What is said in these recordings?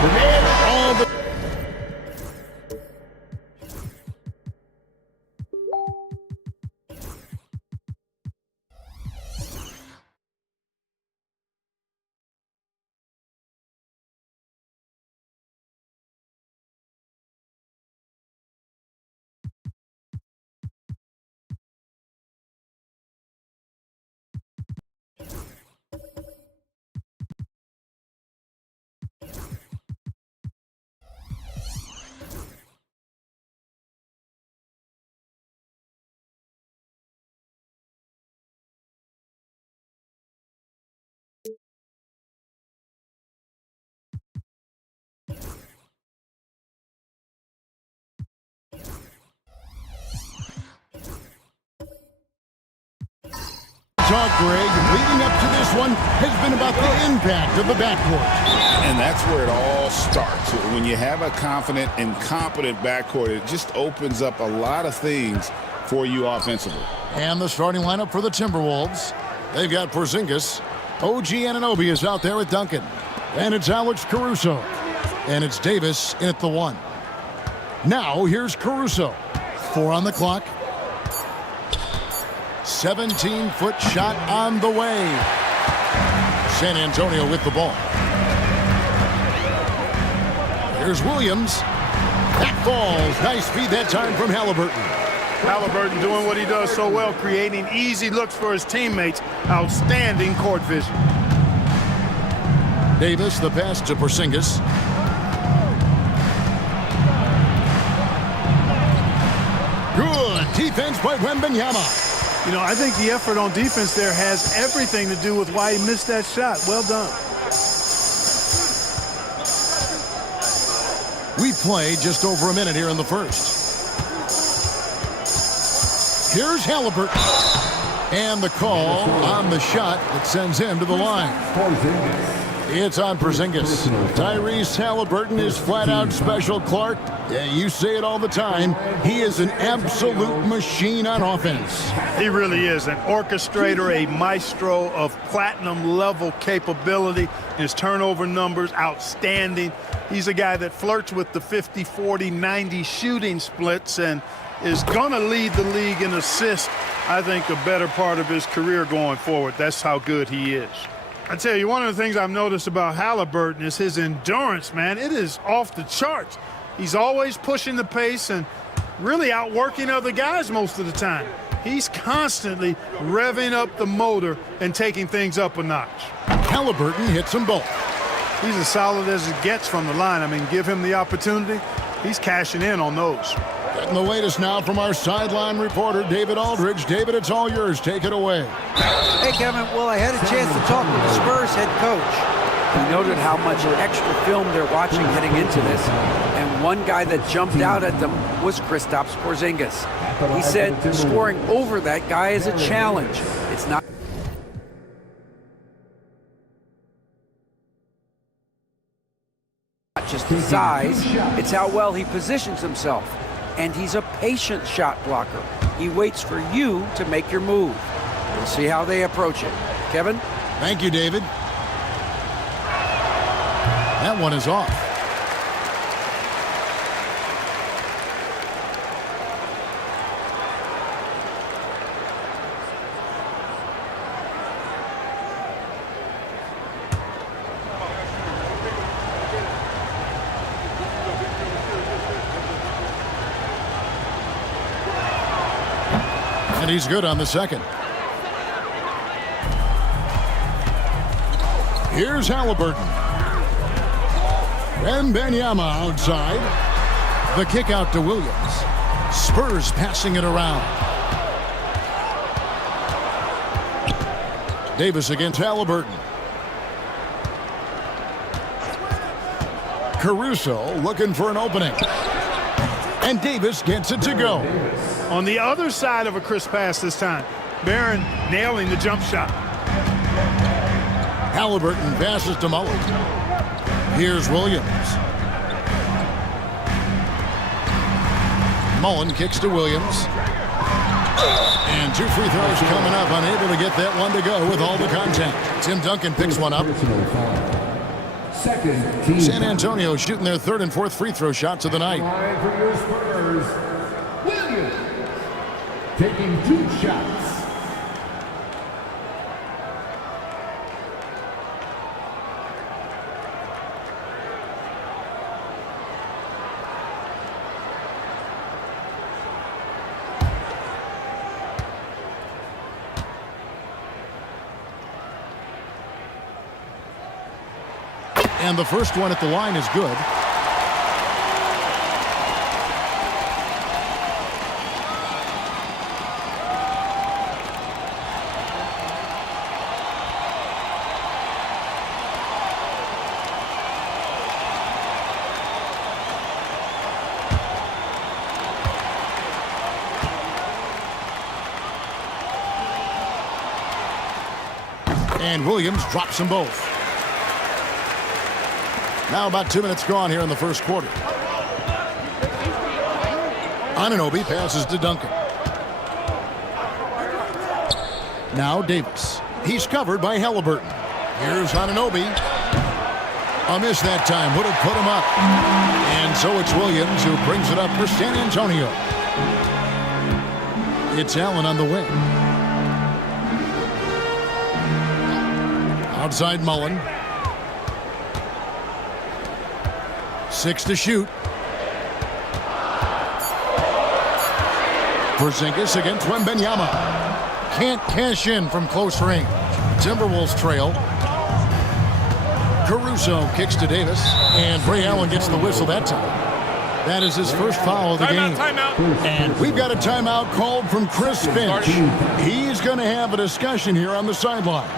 All the talk, Greg, leading up to this one has been about the impact of the backcourt. And that's where it all starts. When you have a confident and competent backcourt, it just opens up a lot of things for you offensively. And the starting lineup for the Timberwolves. They've got Porzingis. OG Anunoby is out there with Duncan. And it's Alex Caruso. And it's Davis in at the 1. Now here's Caruso. 4 on the clock. 17-foot shot on the way. San Antonio with the ball. Here's Williams. That falls. Nice feed that time from Halliburton. Halliburton doing what he does so well, creating easy looks for his teammates. Outstanding court vision. Davis, the pass to Porzingis. Good defense by Wembanyama. You know, I think the effort on defense there has everything to do with why he missed that shot. Well done. We play just over a minute here in the first. Here's Halliburton. And the call on the shot that sends him to the line. It's on Porzingis. Tyrese Halliburton is flat-out special, Clark. Yeah, you say it all the time. He is an absolute machine on offense. He really is an orchestrator, a maestro of platinum-level capability. His turnover numbers, outstanding. He's a guy that flirts with the 50, 40, 90 shooting splits and is going to lead the league in assists, I think, a better part of his career going forward. That's how good he is. I tell you, one of the things I've noticed about Halliburton is his endurance, man. It is off the charts. He's always pushing the pace and really outworking other guys most of the time. He's constantly revving up the motor and taking things up a notch. Halliburton hits them both. He's as solid as it gets from the line. I mean, give him the opportunity. He's cashing in on those. Getting the latest now from our sideline reporter, David Aldridge. David, it's all yours. Take it away. Hey, Kevin. Well, I had a chance to talk with the Spurs head coach. He noted how much extra film they're watching heading into this. And one guy that jumped out at them was Kristaps Porzingis. He said scoring over that guy is a challenge. It's not just the size, it's how well he positions himself. And he's a patient shot blocker. He waits for you to make your move. We'll see how they approach it. Kevin? Thank you, David. That one is off. And he's good on the second. Here's Halliburton. Wembanyama outside. The kick out to Williams. Spurs passing it around. Davis against Halliburton. Caruso looking for an opening. And Davis gets it to go. On the other side of a crisp pass this time. Barron nailing the jump shot. Halliburton passes to Mullen. Here's Williams. Mullen kicks to Williams. And 2 free throws coming up. Unable to get that one to go with all the contact. Tim Duncan picks one up. San Antonio shooting their 3rd and 4th free throw shots of the night. For your Spurs, Williams taking 2 shots. And the first one at the line is good. And Williams drops them both. Now about 2 minutes gone here in the first quarter. Anunoby passes to Duncan. Now Davis. He's covered by Halliburton. Here's Anunoby. A miss that time would have put him up. And so it's Williams who brings it up for San Antonio. It's Allen on the wing. Outside Mullen. 6 to shoot. Porzingis against Wembanyama. Can't cash in from close range. Timberwolves trail. Caruso kicks to Davis. And Ray Allen gets the whistle that time. That is his first foul of the game. Timeout. And we've got a timeout called from Chris Finch. He's going to have a discussion here on the sideline.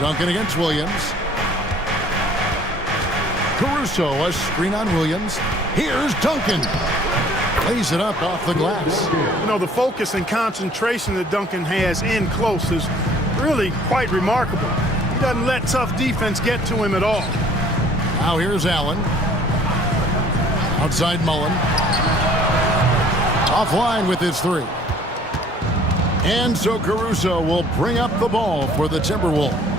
Duncan against Williams. Caruso, a screen on Williams. Here's Duncan. Lays it up off the glass. You know, the focus and concentration that Duncan has in close is really quite remarkable. He doesn't let tough defense get to him at all. Now here's Allen. Outside Mullen. Offline with his 3. And so Caruso will bring up the ball for the Timberwolves.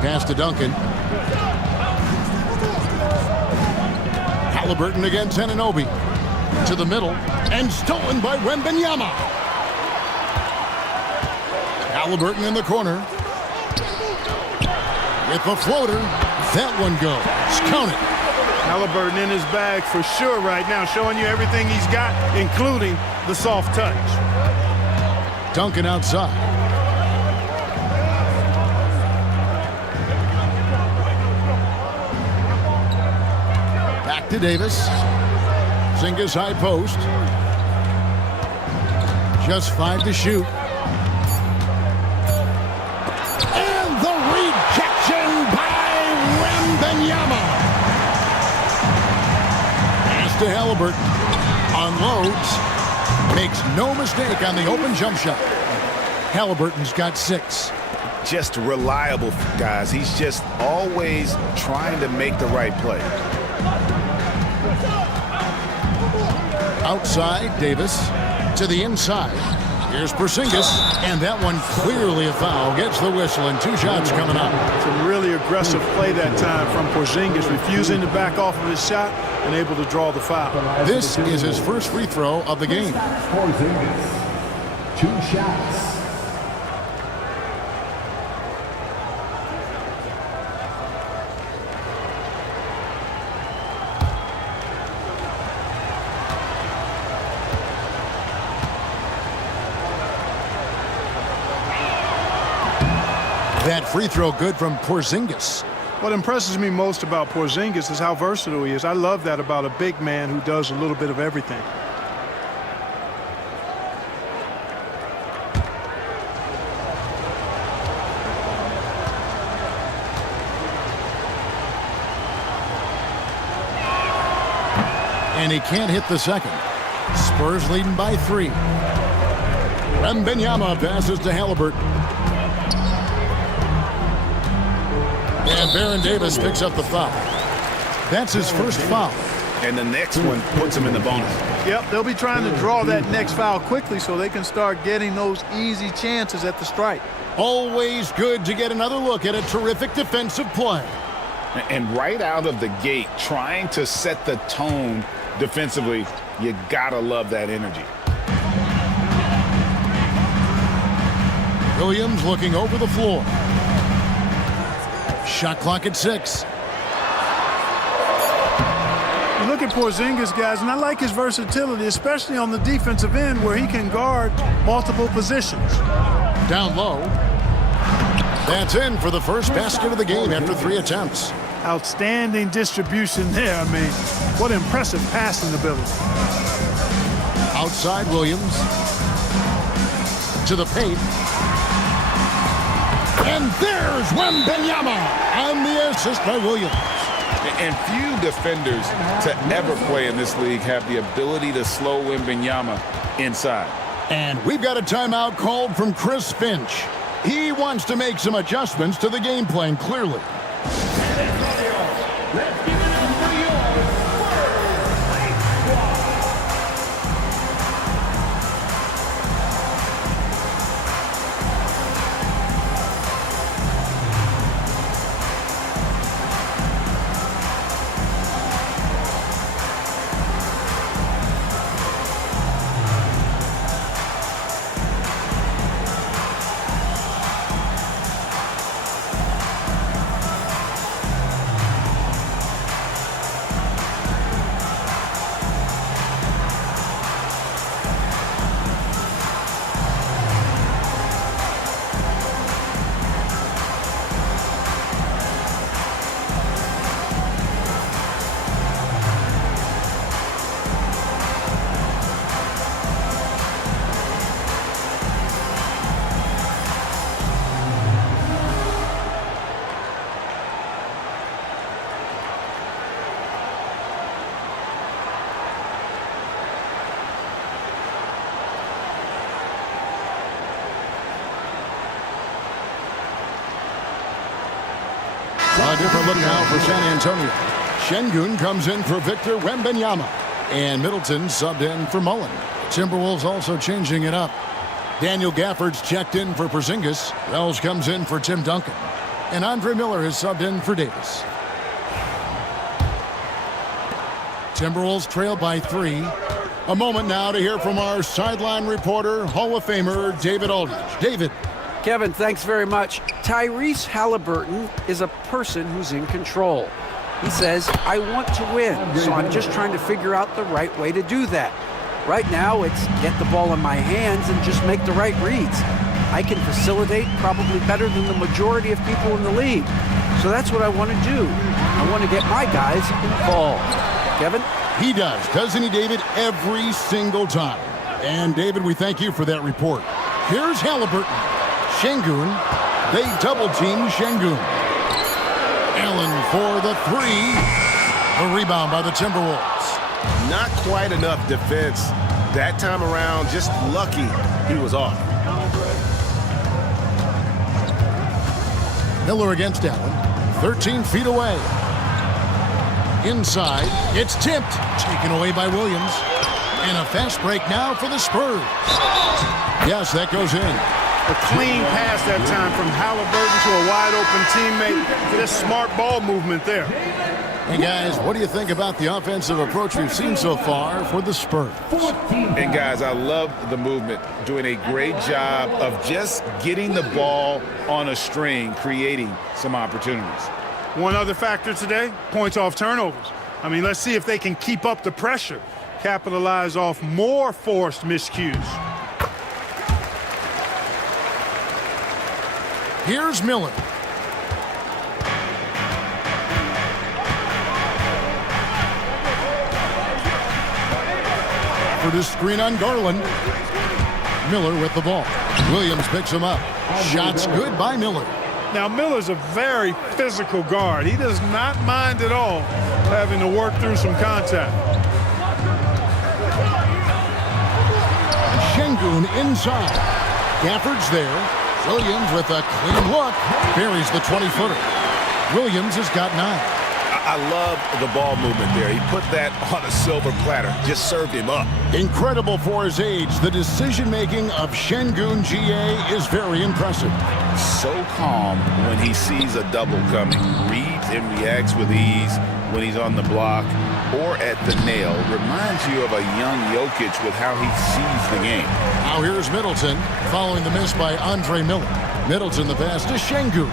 Pass to Duncan. Halliburton against Anunoby. To the middle. And stolen by Wembanyama. Halliburton in the corner. With the floater. That one goes. Count it. Halliburton in his bag for sure right now, showing you everything he's got, including the soft touch. Duncan outside. Back to Davis. Porzingis high post. Just 5 to shoot. And the rejection by Wembanyama. Pass to Halliburton. Unloads. Makes no mistake on the open jump shot. Halliburton's got 6. Just reliable, guys. He's just always trying to make the right play. Outside, Davis to the inside. Here's Porzingis, and that one clearly a foul. Gets the whistle, and 2 shots coming up. It's a really aggressive play that time from Porzingis, refusing to back off of his shot and able to draw the foul. This is his first free throw of the game. Porzingis, 2 shots. That free throw good from Porzingis. What impresses me most about Porzingis is how versatile he is. I love that about a big man who does a little bit of everything. And he can't hit the second. Spurs leading by 3. Wembanyama passes to Halliburton. And Baron Davis picks up the foul. That's his first foul. And the next one puts him in the bonus. Yep, they'll be trying to draw that next foul quickly so they can start getting those easy chances at the stripe. Always good to get another look at a terrific defensive play. And right out of the gate, trying to set the tone defensively, you gotta love that energy. Williams looking over the floor. Shot clock at 6. You look at Porzingis, guys, and I like his versatility, especially on the defensive end where he can guard multiple positions. Down low. That's in for the first basket of the game after 3 attempts. Outstanding distribution there. I mean, what impressive passing ability. Outside Williams. To the paint. And there's Wembanyama on the assist by Williams. And few defenders to ever play in this league have the ability to slow Wembanyama inside. And we've got a timeout called from Chris Finch. He wants to make some adjustments to the game plan, clearly. Let's give it up for your A different look now for San Antonio. Şengün comes in for Victor Wembanyama. And Middleton subbed in for Mullen. Timberwolves also changing it up. Daniel Gafford's checked in for Porzingis. Wells comes in for Tim Duncan. And Andre Miller has subbed in for Davis. Timberwolves trail by 3. A moment now to hear from our sideline reporter, Hall of Famer David Aldridge. David. Kevin, thanks very much. Tyrese Halliburton is a person who's in control. He says, I want to win, so I'm just trying to figure out the right way to do that. Right now, it's get the ball in my hands and just make the right reads. I can facilitate probably better than the majority of people in the league. So that's what I want to do. I want to get my guys involved. Kevin? He does, doesn't he, David? Every single time. And, David, we thank you for that report. Here's Halliburton. Şengün. They double-team Şengün. Allen for the three. A rebound by the Timberwolves. Not quite enough defense that time around. Just lucky he was off. Miller against Allen. 13 feet away. Inside. It's tipped. Taken away by Williams. And a fast break now for the Spurs. Yes, that goes in. A clean pass that time from Halliburton to a wide-open teammate. Just smart ball movement there. Hey, guys, what do you think about the offensive approach we've seen so far for the Spurs? And, guys, I love the movement, doing a great job of just getting the ball on a string, creating some opportunities. One other factor today, points off turnovers. I mean, let's see if they can keep up the pressure, capitalize off more forced miscues. Here's Miller. For this screen on Garland. Miller with the ball. Williams picks him up. Shots good by Miller. Now, Miller's a very physical guard. He does not mind at all having to work through some contact. Şengün inside. Gafford's there. Williams with a clean look. Buries the 20-footer. Williams has got 9. I love the ball movement there. He put that on a silver platter. Just served him up. Incredible for his age. The decision-making of Şengün GA is very impressive. So calm when he sees a double coming. Reads and reacts with ease when he's on the block or at the nail. Reminds you of a young Jokic with how he sees the game. Now here's Middleton following the miss by Andre Miller. Middleton the pass to Şengün.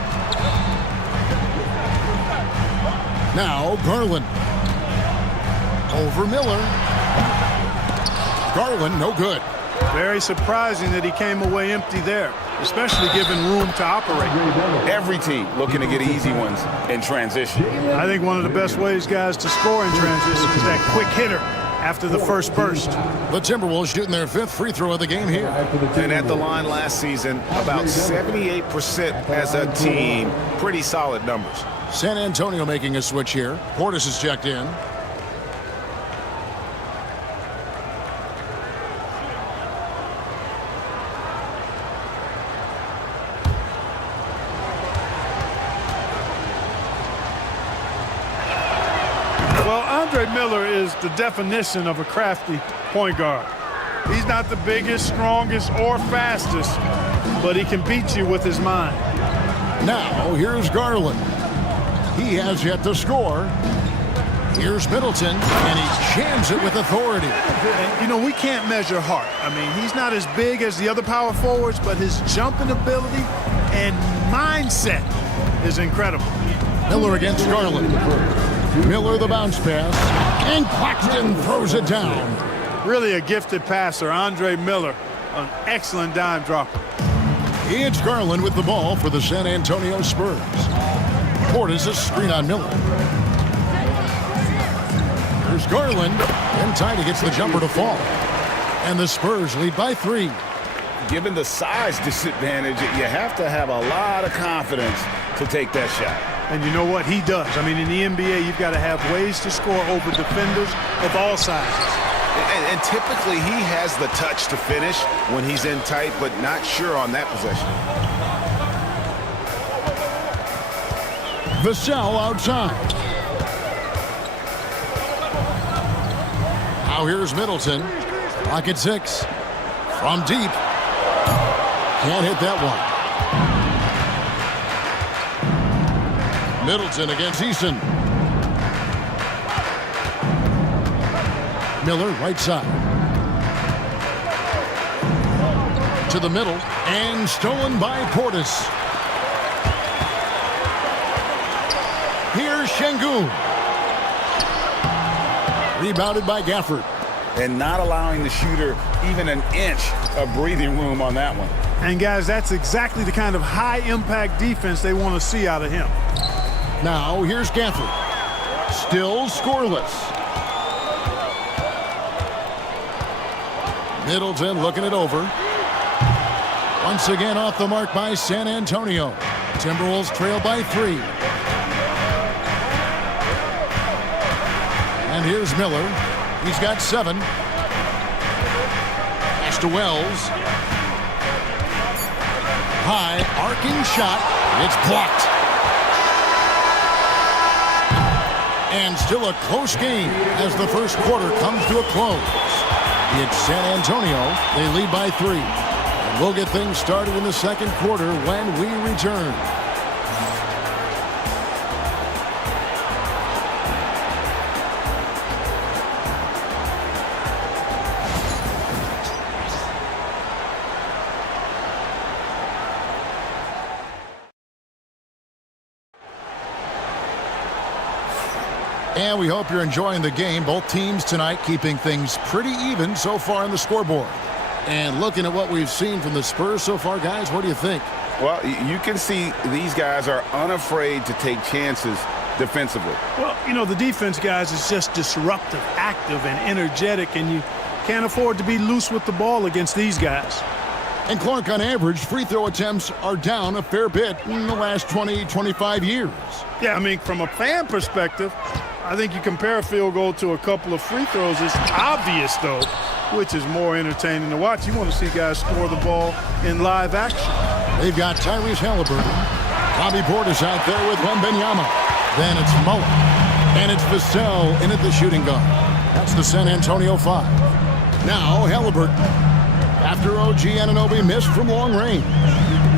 Now Garland. Over Miller. Garland no good. Very surprising that he came away empty there, especially given room to operate. Every team looking to get easy ones in transition. I think one of the best ways, guys, to score in transition is that quick hitter after the first burst. The Timberwolves shooting their 5th free throw of the game here. And at the line last season, about 78% as a team. Pretty solid numbers. San Antonio making a switch here. Portis is checked in. Well, Andre Miller is the definition of a crafty point guard. He's not the biggest, strongest, or fastest, but he can beat you with his mind. Now here's Garland. He has yet to score. Here's Middleton, and he jams it with authority. And, you know, we can't measure heart. I mean, he's not as big as the other power forwards, but his jumping ability and mindset is incredible. Miller against Garland. Miller the bounce pass, and Claxton throws it down. Really a gifted passer, Andre Miller, an excellent dime dropper. It's Garland with the ball for the San Antonio Spurs. Portis a screen on Miller. There's Garland, and Tiny gets the jumper to fall. And the Spurs lead by 3. Given the size disadvantage, you have to have a lot of confidence to take that shot. And you know what? He does. I mean, in the NBA, you've got to have ways to score over defenders of all sizes. And typically he has the touch to finish when he's in tight, but not sure on that possession. Vassell outside. Now here's Middleton. Clock at 6. From deep. Can't hit that one. Middleton against Eason. Miller right side. To the middle, and stolen by Portis. Here's Şengün. Rebounded by Gafford. And not allowing the shooter even an inch of breathing room on that one. And, guys, that's exactly the kind of high-impact defense they want to see out of him. Now, here's Gafford. Still scoreless. Middleton looking it over. Once again off the mark by San Antonio. Timberwolves trail by 3. And here's Miller. He's got 7. Pass to Wells. High, arcing shot. It's blocked. And still a close game as the first quarter comes to a close. It's San Antonio. They lead by 3. And we'll get things started in the second quarter when we return. And we hope you're enjoying the game. Both teams tonight keeping things pretty even so far on the scoreboard. And looking at what we've seen from the Spurs so far, guys, what do you think? Well, you can see these guys are unafraid to take chances defensively. Well, you know, the defense, guys, is just disruptive, active, and energetic, and you can't afford to be loose with the ball against these guys. And Clark, on average, free throw attempts are down a fair bit in the last 20, 25 years. Yeah, I mean, from a fan perspective, I think you compare a field goal to a couple of free throws. It's obvious, though, which is more entertaining to watch. You want to see guys score the ball in live action. They've got Tyrese Halliburton. Bobby Portis out there with Wembanyama. Then it's Mullen. And it's Vassell in at the shooting guard. That's the San Antonio 5. Now Halliburton. After OG Anunoby missed from long range.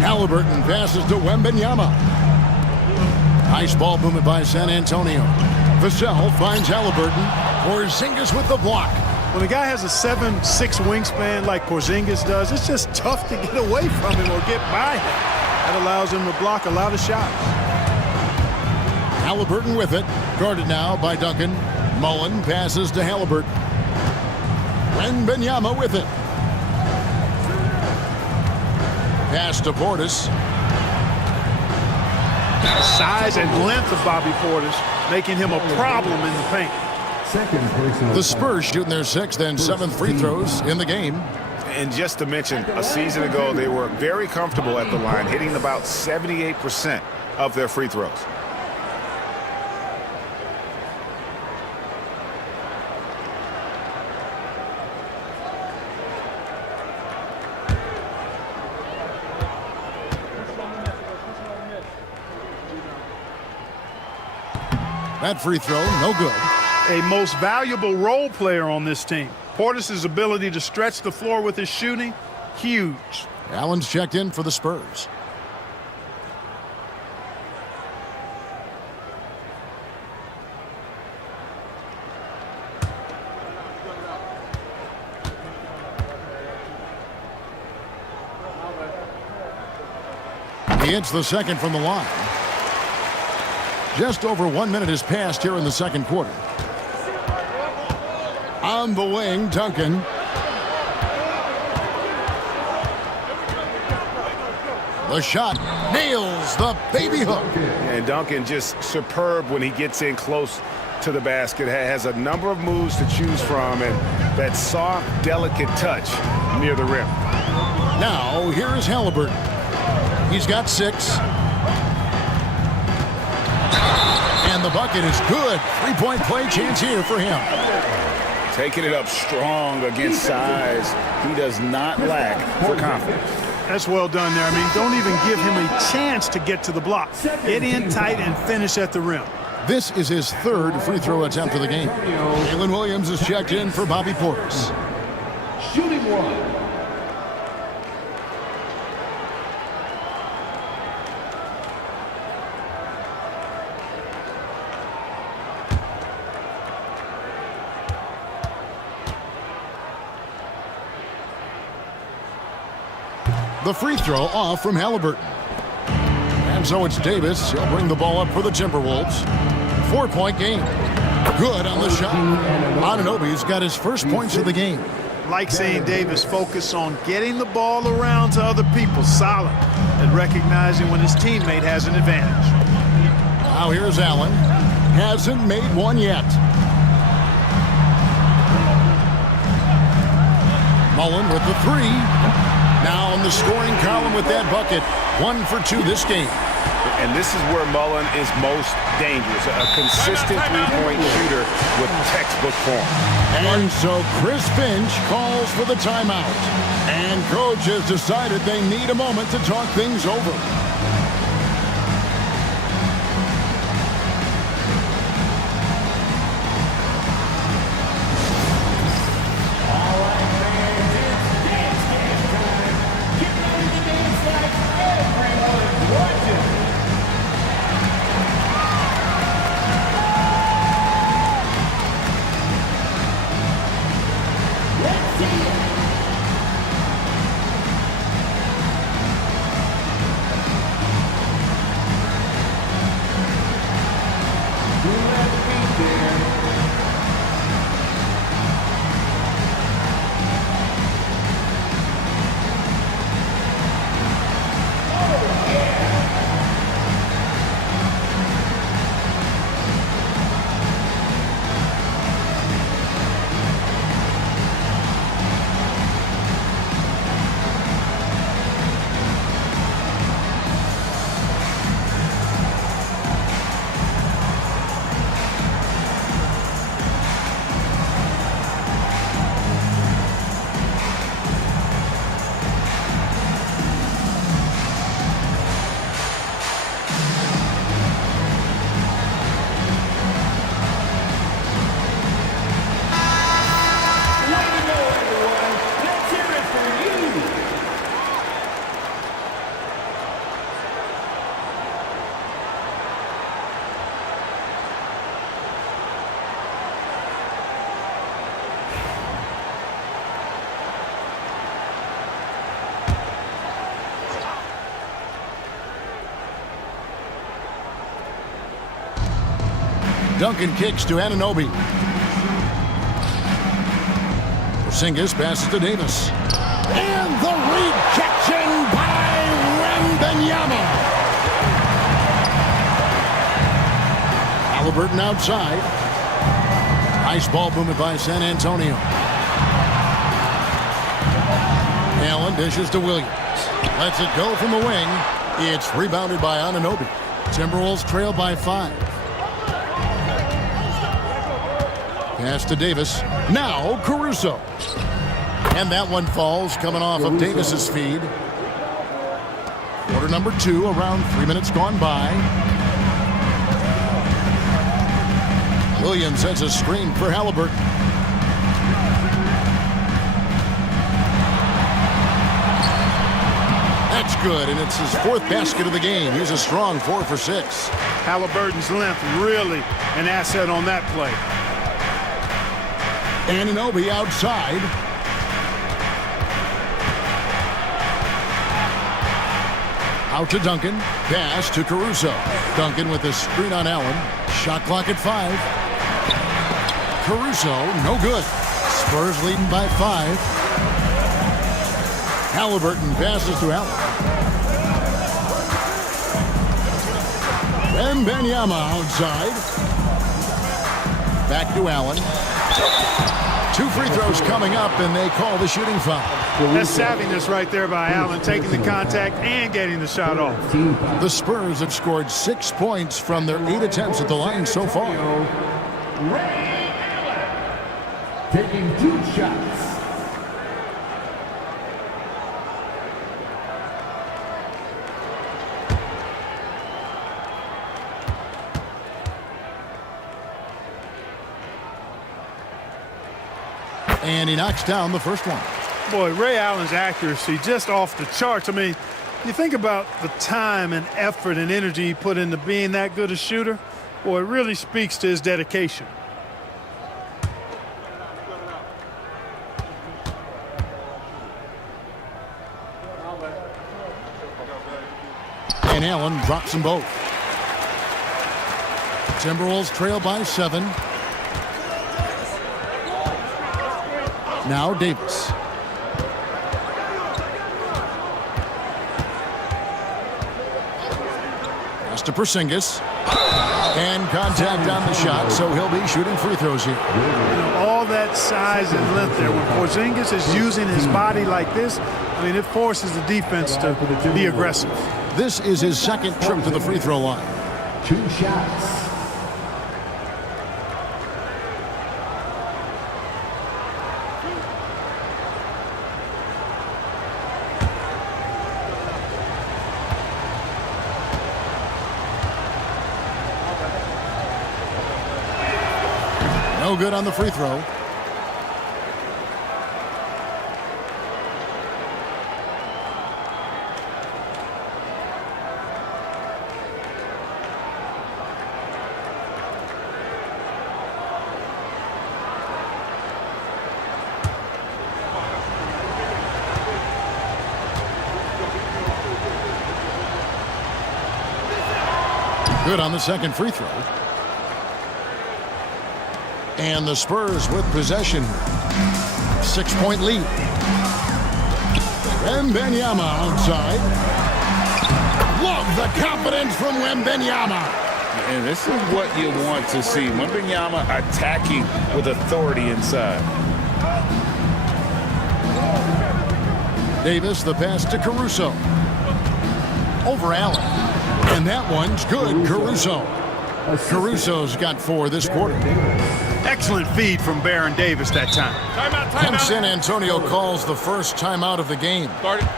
Halliburton passes to Wembanyama. Nice ball movement by San Antonio. Vassell finds Halliburton. Porzingis with the block. When a guy has a 7'6" wingspan like Porzingis does, it's just tough to get away from him or get by him. That allows him to block a lot of shots. Halliburton with it. Guarded now by Duncan. Mullen passes to Halliburton. Wembanyama with it. Pass to Portis. The size and length of Bobby Portis making him a problem in the paint. The Spurs shooting their 6th and 7th free throws in the game. And just to mention, a season ago, they were very comfortable at the line, hitting about 78% of their free throws. That free throw, no good. A most valuable role player on this team. Portis' ability to stretch the floor with his shooting, huge. Allen's checked in for the Spurs. He hits the second from the line. Just over 1 minute has passed here in the second quarter. On the wing, Duncan. The shot nails the baby hook. And Duncan just superb when he gets in close to the basket. Has a number of moves to choose from, and that soft, delicate touch near the rim. Now, here is Halliburton. He's got 6. And the bucket is good. 3-point play chance here for him. Taking it up strong against size. He does not lack for confidence. That's well done there. I mean, don't even give him a chance to get to the block. Get in tight and finish at the rim. This is his 3rd free throw attempt of the game. Jalen Williams is checked in for Bobby Portis. Shooting 1. The free throw off from Halliburton. And so it's Davis. He'll bring the ball up for the Timberwolves. 4-point game. Good on the shot. Anunoby's got his first points of the game. Like seeing Davis focus on getting the ball around to other people, solid, and recognizing when his teammate has an advantage. Now here's Allen. Hasn't made one yet. Mullen with the three. Now in the scoring column with that bucket. 1 for 2 this game. And this is where Mullen is most dangerous. A consistent three-point shooter with textbook form. And so Chris Finch calls for the timeout. And coach has decided they need a moment to talk things over. Duncan kicks to Anunoby. Porzingis passes to Davis. And the rejection by Wembanyama. Halliburton outside. Nice ball movement by San Antonio. Allen dishes to Williams. Lets it go from the wing. It's rebounded by Anunoby. Timberwolves trail by 5. Pass to Davis. Now Caruso. And that one falls coming off of Davis's feed. Quarter number 2, around 3 minutes gone by. Williams sets a screen for Halliburton. That's good, and it's his 4th basket of the game. He's a strong 4 for 6. Halliburton's length really an asset on that play. Anunoby outside. Out to Duncan. Pass to Caruso. Duncan with a screen on Allen. Shot clock at 5. Caruso, no good. Spurs leading by 5. Halliburton passes to Allen. Wembanyama outside. Back to Allen. 2 free throws coming up, and they call the shooting foul. That's savviness right there by Allen, taking the contact and getting the shot off. The Spurs have scored 6 points from their 8 attempts at the line so far. Ray Allen taking 2 shots. And he knocks down the first one. Boy, Ray Allen's accuracy just off the charts. I mean, you think about the time and effort and energy he put into being that good a shooter. Boy, it really speaks to his dedication. Allen drops them both. Timberwolves trail by 7. Now Davis. Pass to Porzingis. And contact on the shot, so he'll be shooting free throws here. All that size and length there. When Porzingis is using his body like this, I mean, it forces the defense to be aggressive. This is his second trip to the free throw line. 2 shots. No good on the free throw. Good on the second free throw. And the Spurs with possession. 6-point lead. Wembanyama outside. Love the confidence from Wembanyama. And this is what you want to see. Wembanyama attacking with authority inside. Davis, the pass to Caruso. Over Allen. And that one's good, Caruso. Caruso's got 4 this quarter. Excellent feed from Baron Davis that time. And San Antonio calls the first timeout of the game. Start it.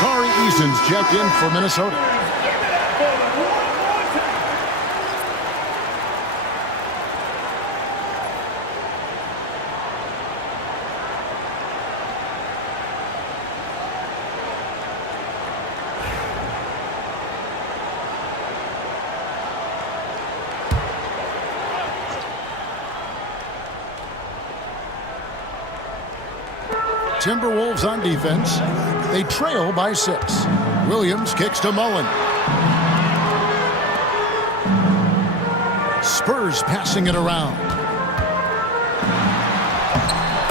Tari Eason's checked in for Minnesota. Timberwolves on defense. They trail by 6. Williams kicks to Mullen. Spurs passing it around.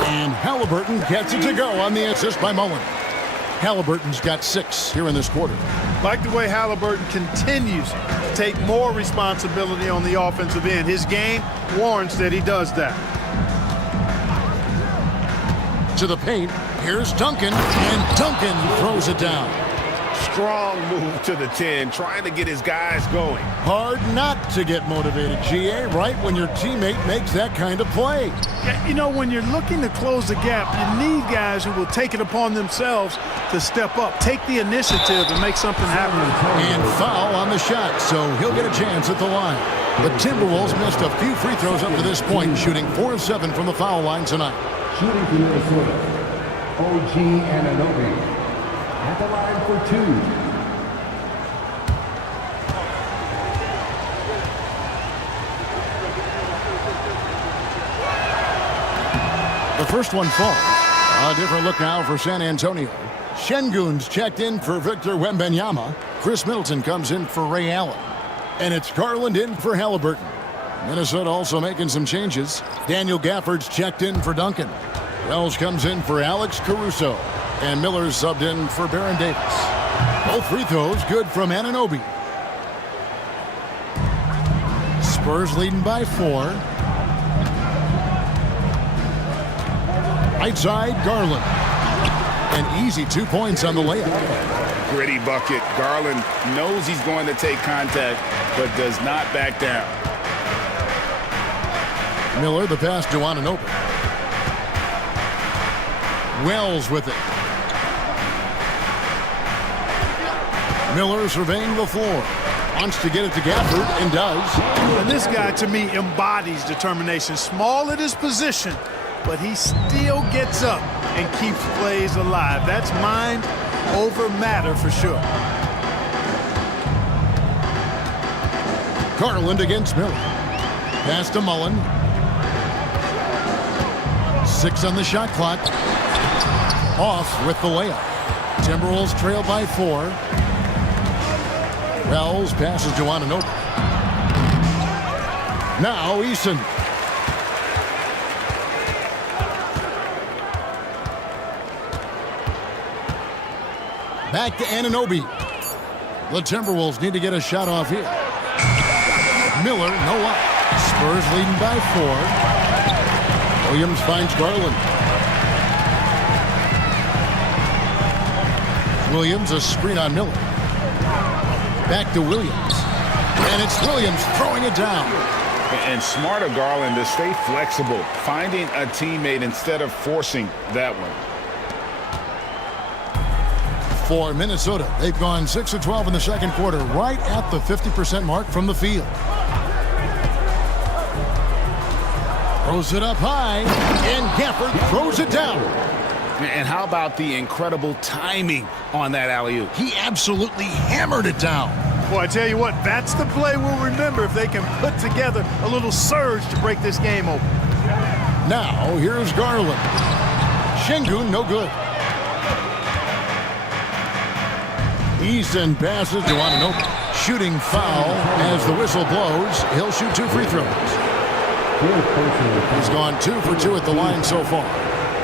And Halliburton gets it to go on the assist by Mullen. Halliburton's got 6 here in this quarter. Like the way Halliburton continues to take more responsibility on the offensive end. His game warrants that he does that. To the paint, here's Duncan, and Duncan throws it down. Strong move to the 10, trying to get his guys going. Hard not to get motivated, GA, right when your teammate makes that kind of play. Yeah, you know, when you're looking to close the gap, you need guys who will take it upon themselves to step up, take the initiative, and make something happen. And foul on the shot, so he'll get a chance at the line. The Timberwolves missed a few free throws up to this point, shooting 4 of 7 from the foul line tonight. Shooting for Minnesota, OG Anunoby. At the line for 2. The first one falls. A different look now for San Antonio. Şengün's checked in for Victor Wembanyama. Chris Middleton comes in for Ray Allen. And it's Garland in for Halliburton. Minnesota also making some changes. Daniel Gafford's checked in for Duncan. Wells comes in for Alex Caruso. And Miller's subbed in for Baron Davis. Both free throws good from Anunoby. Spurs leading by 4. Right side, Garland. An easy 2 points on the layup. Gritty bucket. Garland knows he's going to take contact, but does not back down. Miller, the pass to Anunoby. Wells with it. Miller surveying the floor. Wants to get it to Gafford, and does. And this guy, to me, embodies determination. Small at his position, but he still gets up and keeps plays alive. That's mind over matter for sure. Garland against Miller. Pass to Mullen. 6 on the shot clock. Off with the layup. Timberwolves trail by 4. Wells passes to Anunoby. Now Eason. Back to Anunoby. The Timberwolves need to get a shot off here. Miller, no up. Spurs leading by 4. Williams finds Garland. Williams, a screen on Miller. Back to Williams. And it's Williams throwing it down. And smart of Garland to stay flexible, finding a teammate instead of forcing that one. For Minnesota, they've gone 6 of 12 in the second quarter, right at the 50% mark from the field. Throws it up high, and Gafford throws it down. And how about the incredible timing on that alley-oop? He absolutely hammered it down. Well, I tell you what, that's the play we'll remember if they can put together a little surge to break this game open. Now, here's Garland. Şengün, no good. Easton passes to Anunoby. Shooting foul as the whistle blows. He'll shoot 2 free throws. He's gone 2 for 2 at the line so far.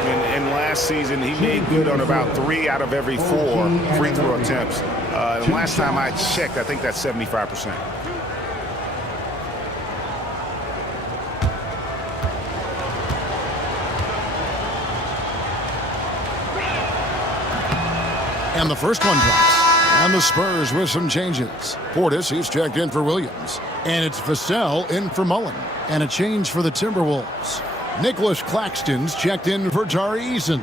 And last season, he made good on about 3 out of every 4 free throw attempts. And last time I checked, I think that's 75%. And the first one drops. And the Spurs with some changes. Portis, he's checked in for Williams. And it's Vassell in for Mullen. And a change for the Timberwolves. Nicholas Claxton's checked in for Tari Eason.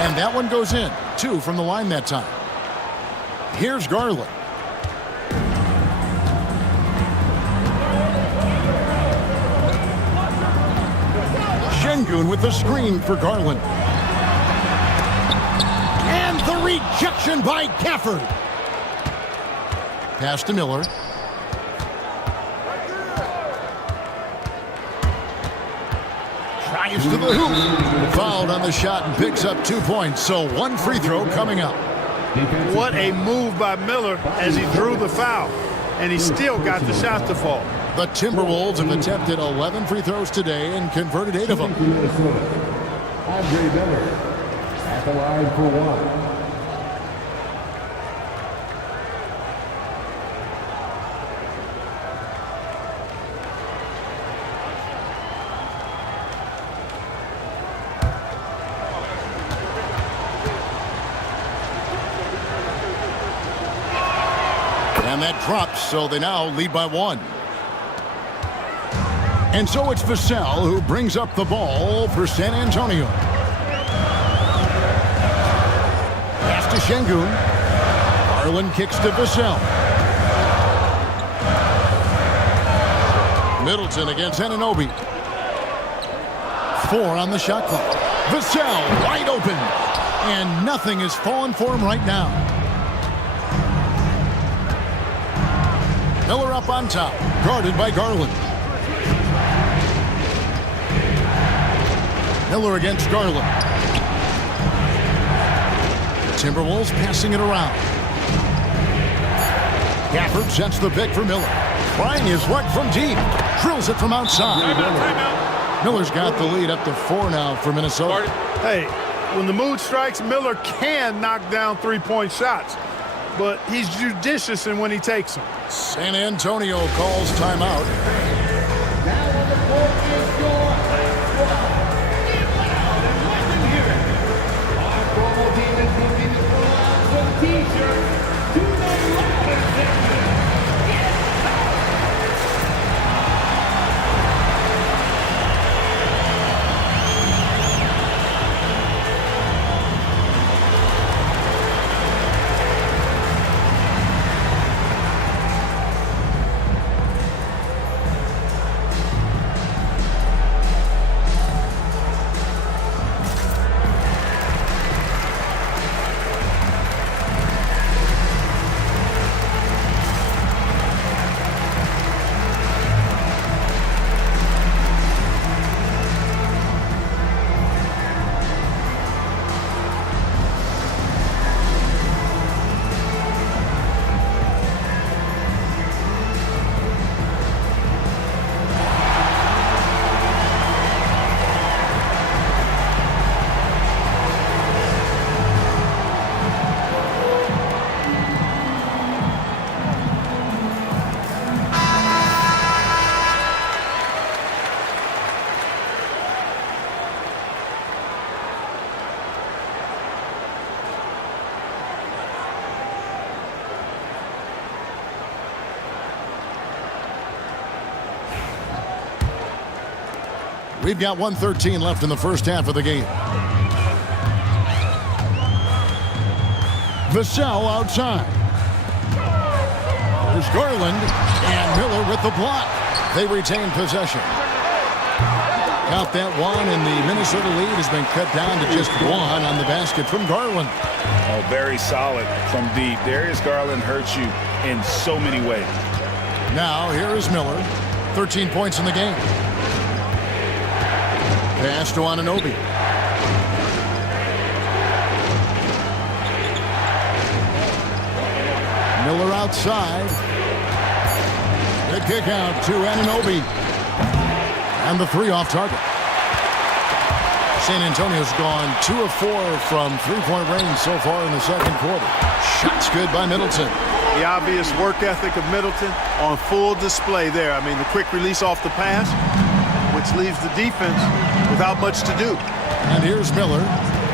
And that one goes in. 2 from the line that time. Here's Garland. Şengün with the screen for Garland. And the rejection by Gafford. Pass to Miller. Drives to the hoop. Fouled on the shot and picks up 2 points. So 1 free throw coming up. What a move by Miller as he drew the foul. And he still got the shot to fall. The Timberwolves have attempted 11 free throws today and converted 8 of them. Andre Miller at the line for 1. And that drops, so they now lead by 1. And so it's Vassell who brings up the ball for San Antonio. Pass to Şengün. Garland kicks to Vassell. Middleton against Anunoby. 4 on the shot clock. Vassell wide open. And nothing is falling for him right now. Miller up on top, guarded by Garland. Miller against Garland. Timberwolves passing it around. Gafford sets the pick for Miller. Trying his luck from deep. Drills it from outside. Miller's got the lead up to 4 now for Minnesota. Hey, when the mood strikes, Miller can knock down three-point shots, but he's judicious in when he takes them. San Antonio calls timeout. Now on the court is your Get loud and let them hear it. Our promo team is looking to throw out some T-shirts to the loudest section. Get loud! We've got 1:13 left in the first half of the game. Vassell outside. There's Garland and Miller with the block. They retain possession. Count that one, and the Minnesota lead has been cut down to just 1 on the basket from Garland. Oh, very solid from deep. Darius Garland hurts you in so many ways. Now here is Miller. 13 points in the game. Pass to Anunoby. Miller outside. The kick out to Anunoby. And the 3 off target. San Antonio's gone 2 of 4 from three-point range so far in the second quarter. Shots good by Middleton. The obvious work ethic of Middleton on full display there. I mean, the quick release off the pass, which leaves the defense without much to do. And here's Miller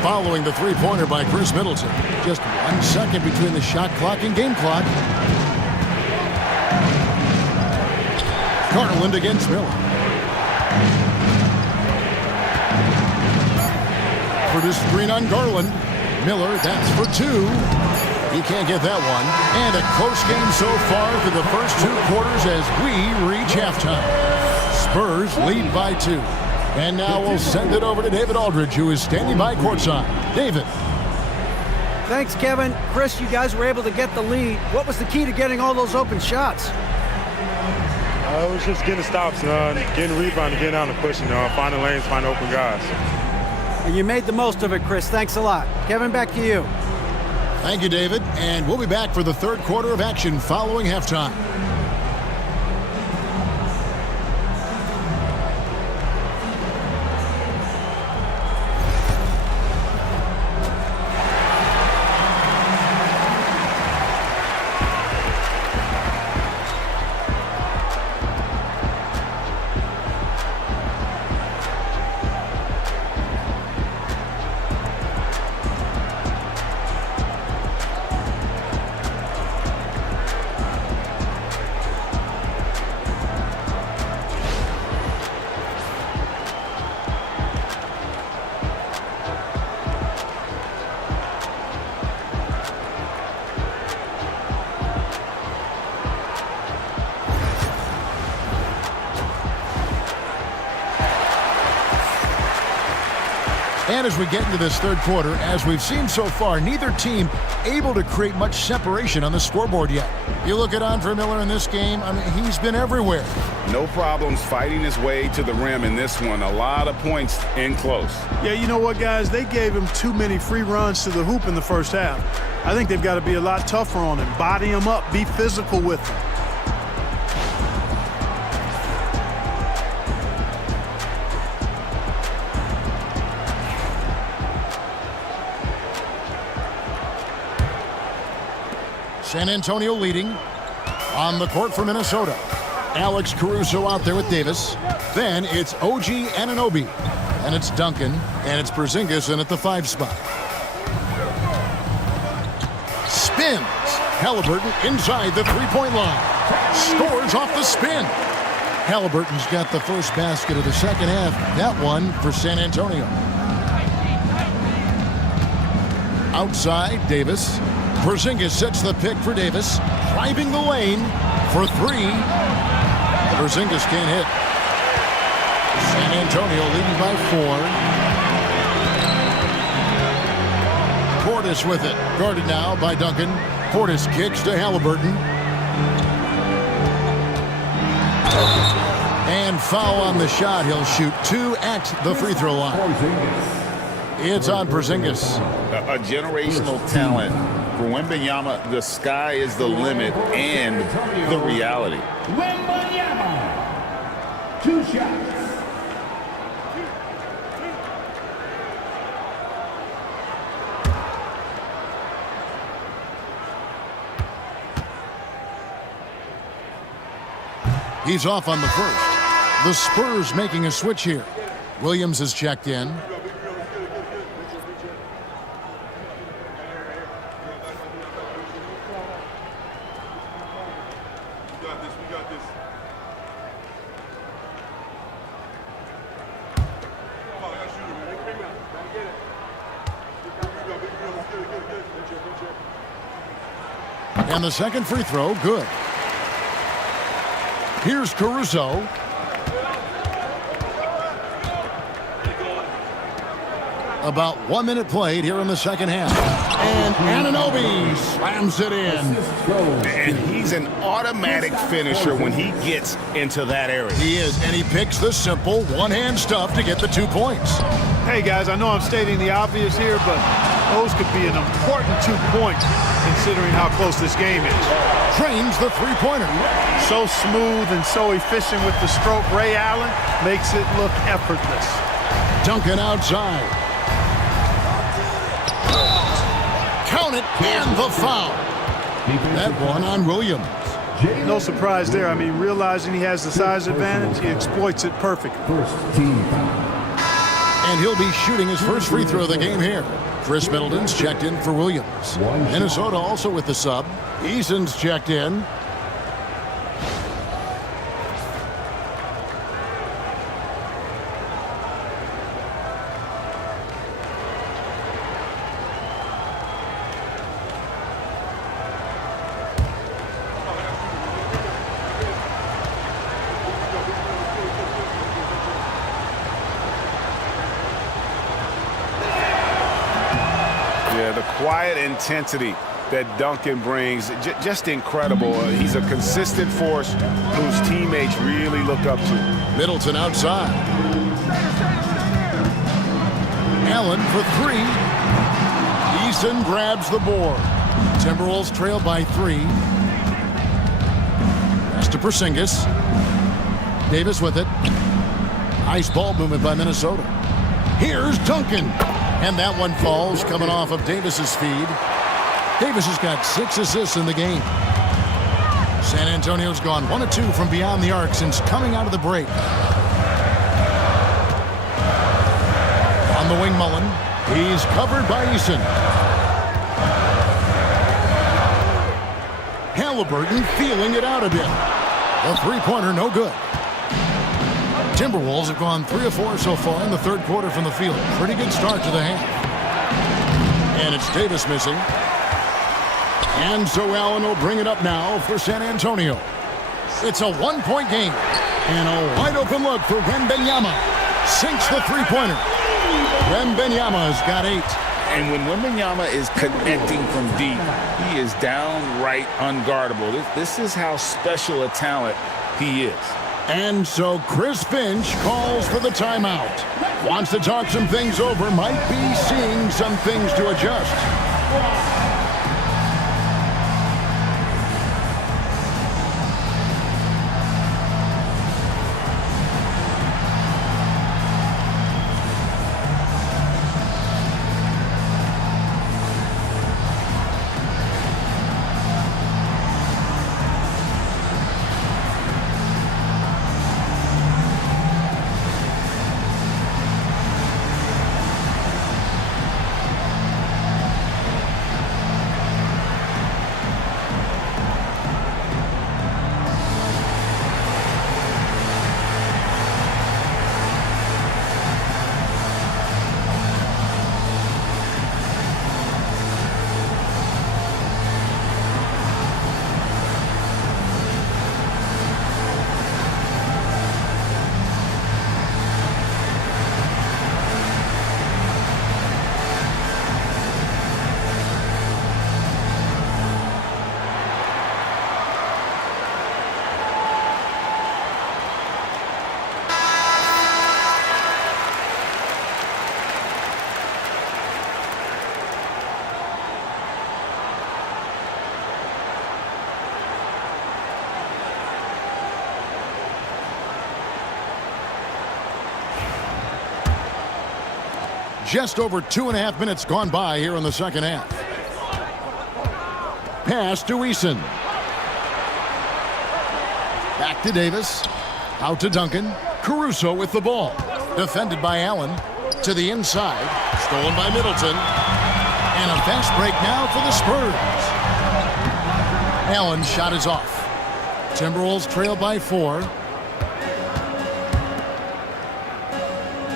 following the three-pointer by Chris Middleton. Just 1 second between the shot clock and game clock. Garland against Miller. For this screen on Garland. Miller, that's for 2. He can't get that one. And a close game so far for the first 2 quarters as we reach halftime. Spurs lead by 2. And now we'll send it over to David Aldridge, who is standing by courtside. David. Thanks, Kevin. Chris, you guys were able to get the lead. What was the key to getting all those open shots? It was just getting stops, getting rebound, getting out and pushing, finding lanes, finding open guys. And you made the most of it, Chris. Thanks a lot. Kevin, back to you. Thank you, David. And we'll be back for the third quarter of action following halftime. And as we get into this third quarter, as we've seen so far, neither team able to create much separation on the scoreboard yet. You look at Andre Miller in this game, I mean, he's been everywhere. No problems fighting his way to the rim in this one. A lot of points in close. Yeah, you know what, guys? They gave him too many free runs to the hoop in the first half. I think they've got to be a lot tougher on him. Body him up. Be physical with him. San Antonio leading on the court for Minnesota. Alex Caruso out there with Davis. Then it's OG Anunoby. And it's Duncan. And it's Porzingis in at the 5 spot. Spins. Halliburton inside the three-point line. Scores off the spin. Halliburton's got the first basket of the second half. That one for San Antonio. Outside, Davis. Porzingis sets the pick for Davis. Driving the lane for 3. Porzingis can't hit. San Antonio leading by 4. Portis with it. Guarded now by Duncan. Portis kicks to Halliburton. And foul on the shot. He'll shoot 2 at the free throw line. It's on Porzingis. A generational talent. For Wembanyama, the sky is the limit and the reality. Wembanyama. 2 shots. He's off on the first. The Spurs making a switch here. Williams is checked in. And the second free throw, good. Here's Caruso. About 1 minute played here in the second half. And Anunoby slams it in. And he's an automatic finisher when he gets into that area. He is, and he picks the simple one-hand stuff to get the 2 points. Hey, guys, I know I'm stating the obvious here, but those could be an important 2 points considering how close this game is. Trains the three-pointer. So smooth and so efficient with the stroke. Ray Allen makes it look effortless. Duncan outside. Count it, and the foul. That one on Williams. No surprise there. I mean, realizing he has the size advantage, he exploits it perfectly. And he'll be shooting his first free throw of the game here. Chris Middleton's checked in for Williams. Minnesota also with the sub. Eason's checked in. Quiet intensity that Duncan brings, just incredible. He's a consistent force whose teammates really look up to. Middleton outside. Allen for 3. Eason grabs the board. Timberwolves trail by 3. Pass to Porzingis. Davis with it. Nice ball movement by Minnesota. Here's Duncan. And that one falls coming off of Davis's feed. Davis has got 6 assists in the game. San Antonio's gone 1 of 2 from beyond the arc since coming out of the break. On the wing, Mullen. He's covered by Eason. Halliburton feeling it out a bit. The three-pointer no good. Timberwolves have gone 3 of 4 so far in the third quarter from the field. Pretty good start to the half. And it's Davis missing. And so Allen will bring it up now for San Antonio. It's a 1-point game. And a wide open look for Wembanyama. Sinks the three-pointer. Wembanyama's got 8. And when Wembanyama is connecting from deep, he is downright unguardable. This is how special a talent he is. And so Chris Finch calls for the timeout. Wants to talk some things over, might be seeing some things to adjust. Just over 2.5 minutes gone by here in the second half. Pass to Eason. Back to Davis. Out to Duncan. Caruso with the ball. Defended by Allen. To the inside. Stolen by Middleton. And a fast break now for the Spurs. Allen's shot is off. Timberwolves trail by 4.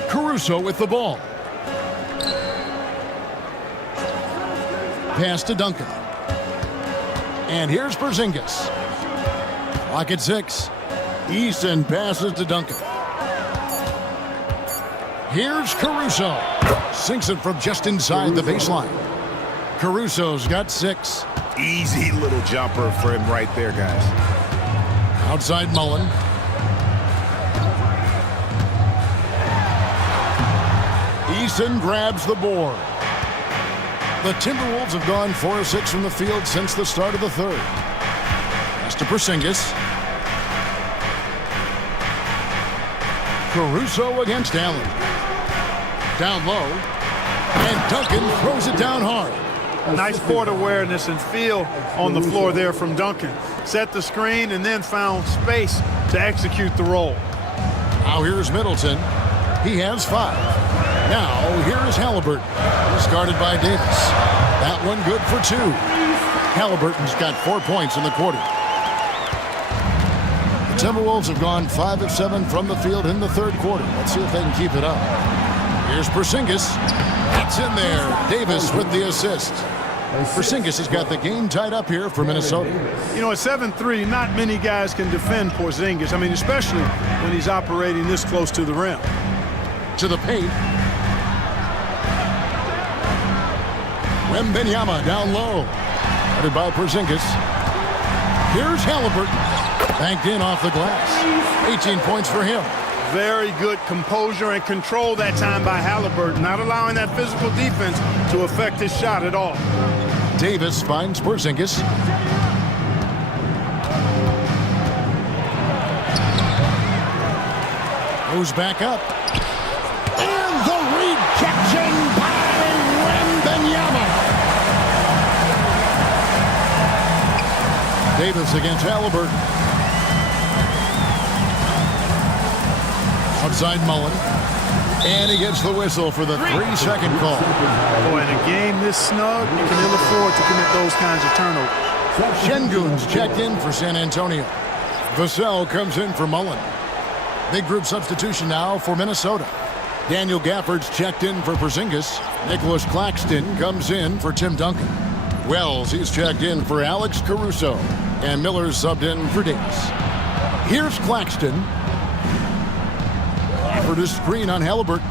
Caruso with the ball. Pass to Duncan. And here's Porzingis. Clock at 6. Eason passes to Duncan. Here's Caruso. Sinks it from just inside the baseline. Caruso's got 6. Easy little jumper for him right there, guys. Outside Mullen. Eason grabs the board. The Timberwolves have gone 4 of 6 from the field since the start of the third. Pass to Porzingis. Caruso against Allen. Down low. And Duncan throws it down hard. Nice court awareness and feel on the floor there from Duncan. Set the screen and then found space to execute the roll. Now here's Middleton. He has 5. Now, here is Halliburton. He's guarded by Davis. That one good for 2. Halliburton's got 4 points in the quarter. The Timberwolves have gone 5 of 7 from the field in the third quarter. Let's see if they can keep it up. Here's Porzingis. It's in there. Davis with the assist. Porzingis has got the game tied up here for Minnesota. You know, at 7'3", not many guys can defend Porzingis. I mean, especially when he's operating this close to the rim. To the paint. Wembanyama down low. Headed by Porzingis. Here's Halliburton. Banked in off the glass. 18 points for him. Very good composure and control that time by Halliburton, not allowing that physical defense to affect his shot at all. Davis finds Porzingis. Goes back up. And the rejection by Wembanyama. Davis against Halliburton. Outside Mullen. And he gets the whistle for the 3-second call. Boy, in a game this snug, you can ill afford to commit those kinds of turnovers. Şengün's checked in for San Antonio. Vassell comes in for Mullen. Big group substitution now for Minnesota. Daniel Gafford's checked in for Porzingis. Nicholas Claxton comes in for Tim Duncan. Wells, he's checked in for Alex Caruso. And Miller's subbed in for Davis. Here's Claxton. Gafford is screen on Halliburton.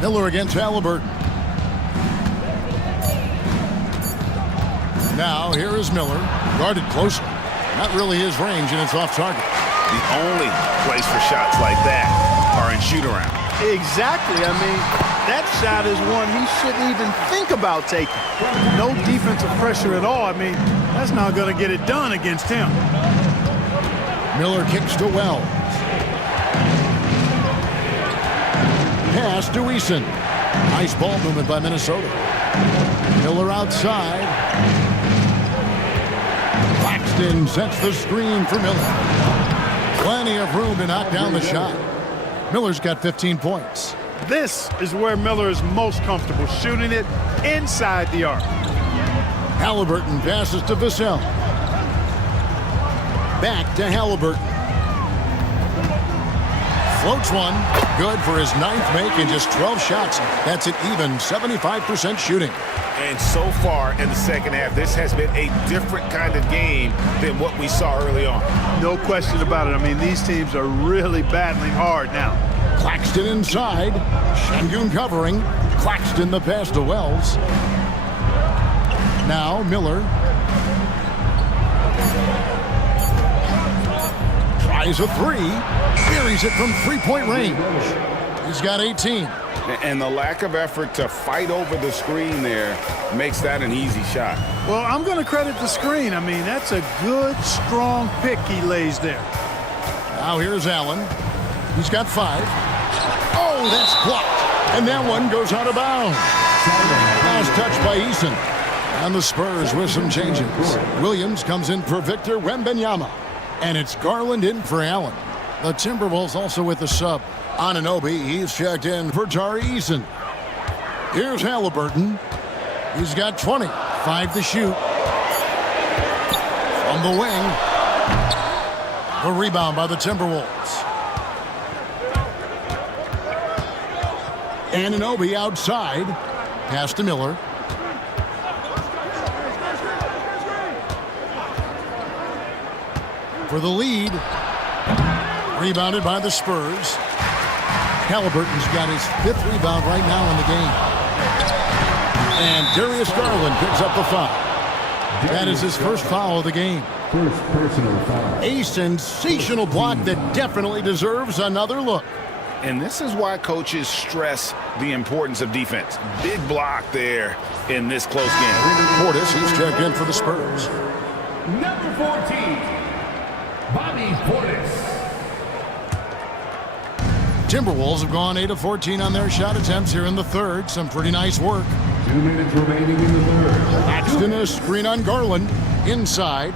Miller against Halliburton. Now here is Miller, guarded closely. Not really his range, and it's off target. The only place for shots like that are in shoot-around. Exactly. I mean, that shot is one he shouldn't even think about taking. No defensive pressure at all. I mean, that's not going to get it done against him. Miller kicks to Wells. Pass to Eason. Nice ball movement by Minnesota. Miller outside. Claxton sets the screen for Miller. Plenty of room to knock down the shot. Miller's got 15 points. This is where Miller is most comfortable, shooting it inside the arc. Halliburton passes to Vassell. Back to Halliburton. Floats one. Good for his 9th make in just 12 shots. That's an even 75% shooting. And so far in the second half, this has been a different kind of game than what we saw early on. No question about it. I mean, these teams are really battling hard now. Claxton inside. Şengün covering. Claxton the pass to Wells. Now Miller. Tries a three. Buries it from three-point range. He's got 18. And the lack of effort to fight over the screen there makes that an easy shot. Well, I'm going to credit the screen. I mean, that's a good, strong pick he lays there. Now here's Allen. He's got 5. Oh, that's blocked. And that one goes out of bounds. Last touch by Eason. And the Spurs with some changes. Williams comes in for Victor Wembanyama. And it's Garland in for Allen. The Timberwolves also with the sub. Anunoby, he's checked in for Tari Eason. Here's Halliburton. He's got 20. 5 to shoot. From the wing. The rebound by the Timberwolves. Anunoby outside. Pass to Miller. For the lead. Rebounded by the Spurs. Halliburton's got his 5th rebound right now in the game. And Darius Garland picks up the foul. That is his first foul of the game. First personal foul. A sensational block that definitely deserves another look. And this is why coaches stress the importance of defense. Big block there in this close game. Portis, he's checked in for the Spurs. Number 14, Bobby Portis. Timberwolves have gone 8 of 14 on their shot attempts here in the third. Some pretty nice work. 2 minutes remaining in the third. Claxton a screen on Garland. Inside.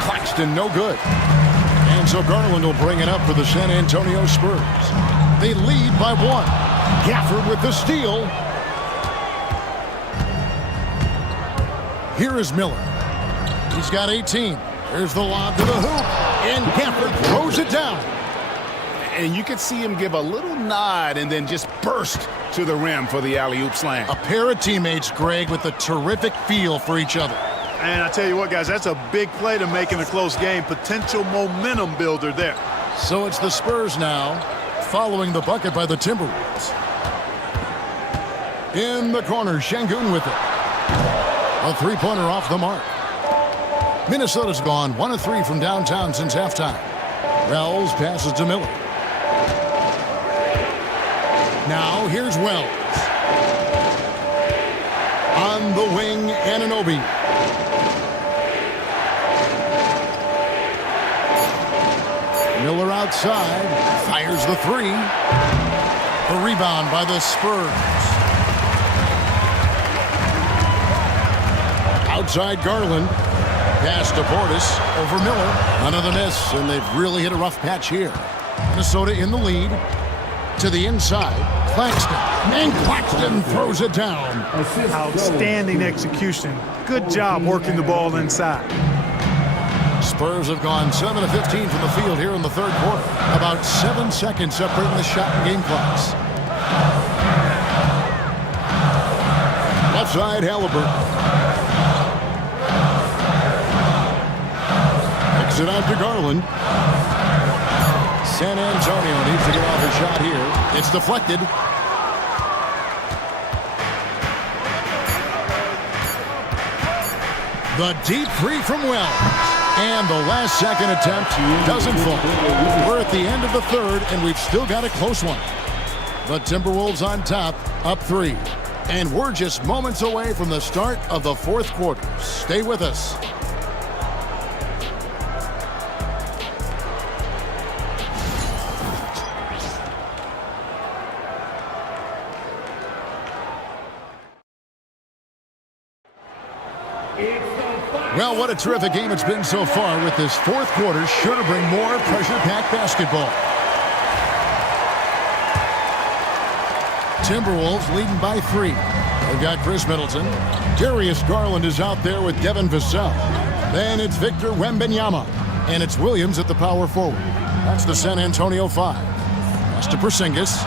Claxton no good. And so Garland will bring it up for the San Antonio Spurs. They lead by 1. Gafford with the steal. Here is Miller. He's got 18. There's the lob to the hoop. And Gafford throws it down. And you could see him give a little nod and then just burst to the rim for the alley-oop slam. A pair of teammates, Greg, with a terrific feel for each other. And I tell you what, guys, that's a big play to make in a close game. Potential momentum builder there. So it's the Spurs now, following the bucket by the Timberwolves. In the corner, Şengün with it. A three-pointer off the mark. Minnesota's gone 1 of 3 from downtown since halftime. Wells passes to Miller. Now here's Wells. On the wing, Anunoby. Miller outside. Fires the 3. The rebound by the Spurs. Outside Garland. Pass to Portis over Miller. Another miss, and they've really hit a rough patch here. Minnesota in the lead. To the inside. Claxton. And Claxton throws it down. Outstanding execution. Good job working the ball inside. Spurs have gone 7 of 15 from the field here in the third quarter. About 7 seconds separating the shot and game clocks. Left side, Halliburton. Gives it out to Garland. San Antonio needs to get off a shot here. It's deflected. The deep three from Wells. And the last second attempt doesn't fall. We're at the end of the third, and we've still got a close one. The Timberwolves on top, up 3. And we're just moments away from the start of the fourth quarter. Stay with us. Well, what a terrific game it's been so far, with this fourth quarter sure to bring more pressure-packed basketball. Timberwolves leading by 3. They've got Chris Middleton. Darius Garland is out there with Devin Vassell. Then it's Victor Wembanyama. And it's Williams at the power forward. That's the San Antonio 5. Pass to Porzingis.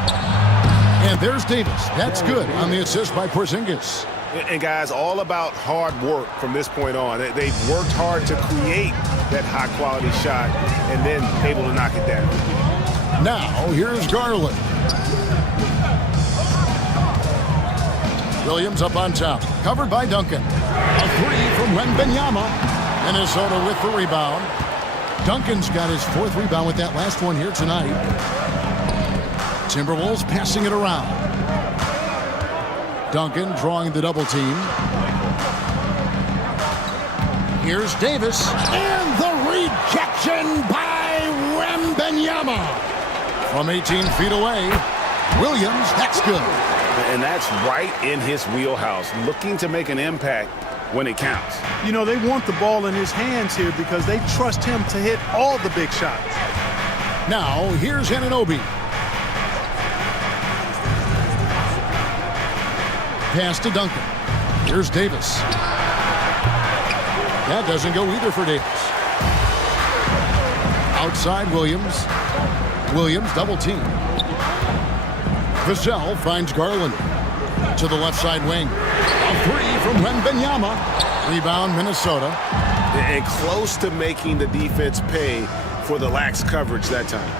And there's Davis. That's good on the assist by Porzingis. And guys, all about hard work from this point on. They've worked hard to create that high-quality shot and then able to knock it down. Now, here's Garland. Williams up on top. Covered by Duncan. A 3 from Wembanyama. Minnesota with the rebound. Duncan's got his 4th rebound with that last one here tonight. Timberwolves passing it around. Duncan drawing the double team. Here's Davis. And the rejection by Wembanyama. From 18 feet away. Williams, that's good. And that's right in his wheelhouse, looking to make an impact when it counts. You know, they want the ball in his hands here because they trust him to hit all the big shots. Now, here's Anunoby. Pass to Duncan. Here's Davis. That doesn't go either for Davis. Outside Williams. Williams double team. Vassell finds Garland to the left side wing. A 3 from Wembanyama. Rebound Minnesota. And close to making the defense pay for the lax coverage that time.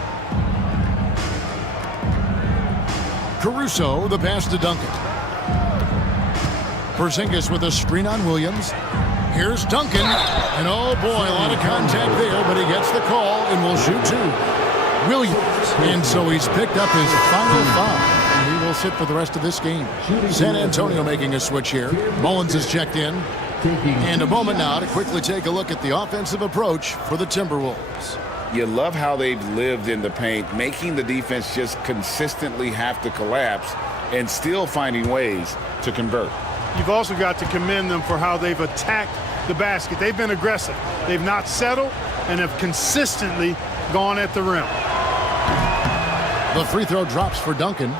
Caruso, the pass to Duncan. Porzingis with a screen on Williams. Here's Duncan. And oh boy, a lot of contact there, but he gets the call and will shoot 2. Williams. And so he's picked up his final foul. And he will sit for the rest of this game. San Antonio making a switch here. Mullins is checked in. And a moment now to quickly take a look at the offensive approach for the Timberwolves. You love how they've lived in the paint, making the defense just consistently have to collapse and still finding ways to convert. You've also got to commend them for how they've attacked the basket. They've been aggressive. They've not settled and have consistently gone at the rim. The free throw drops for Duncan.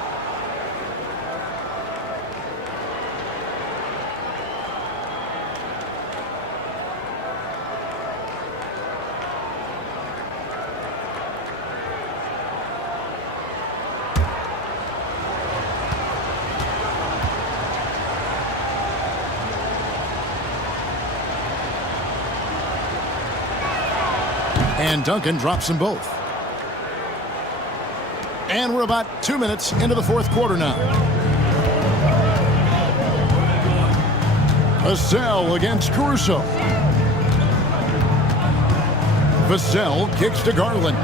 And Duncan drops them both. And we're about 2 minutes into the fourth quarter now. Vassell against Caruso. Vassell kicks to Garland.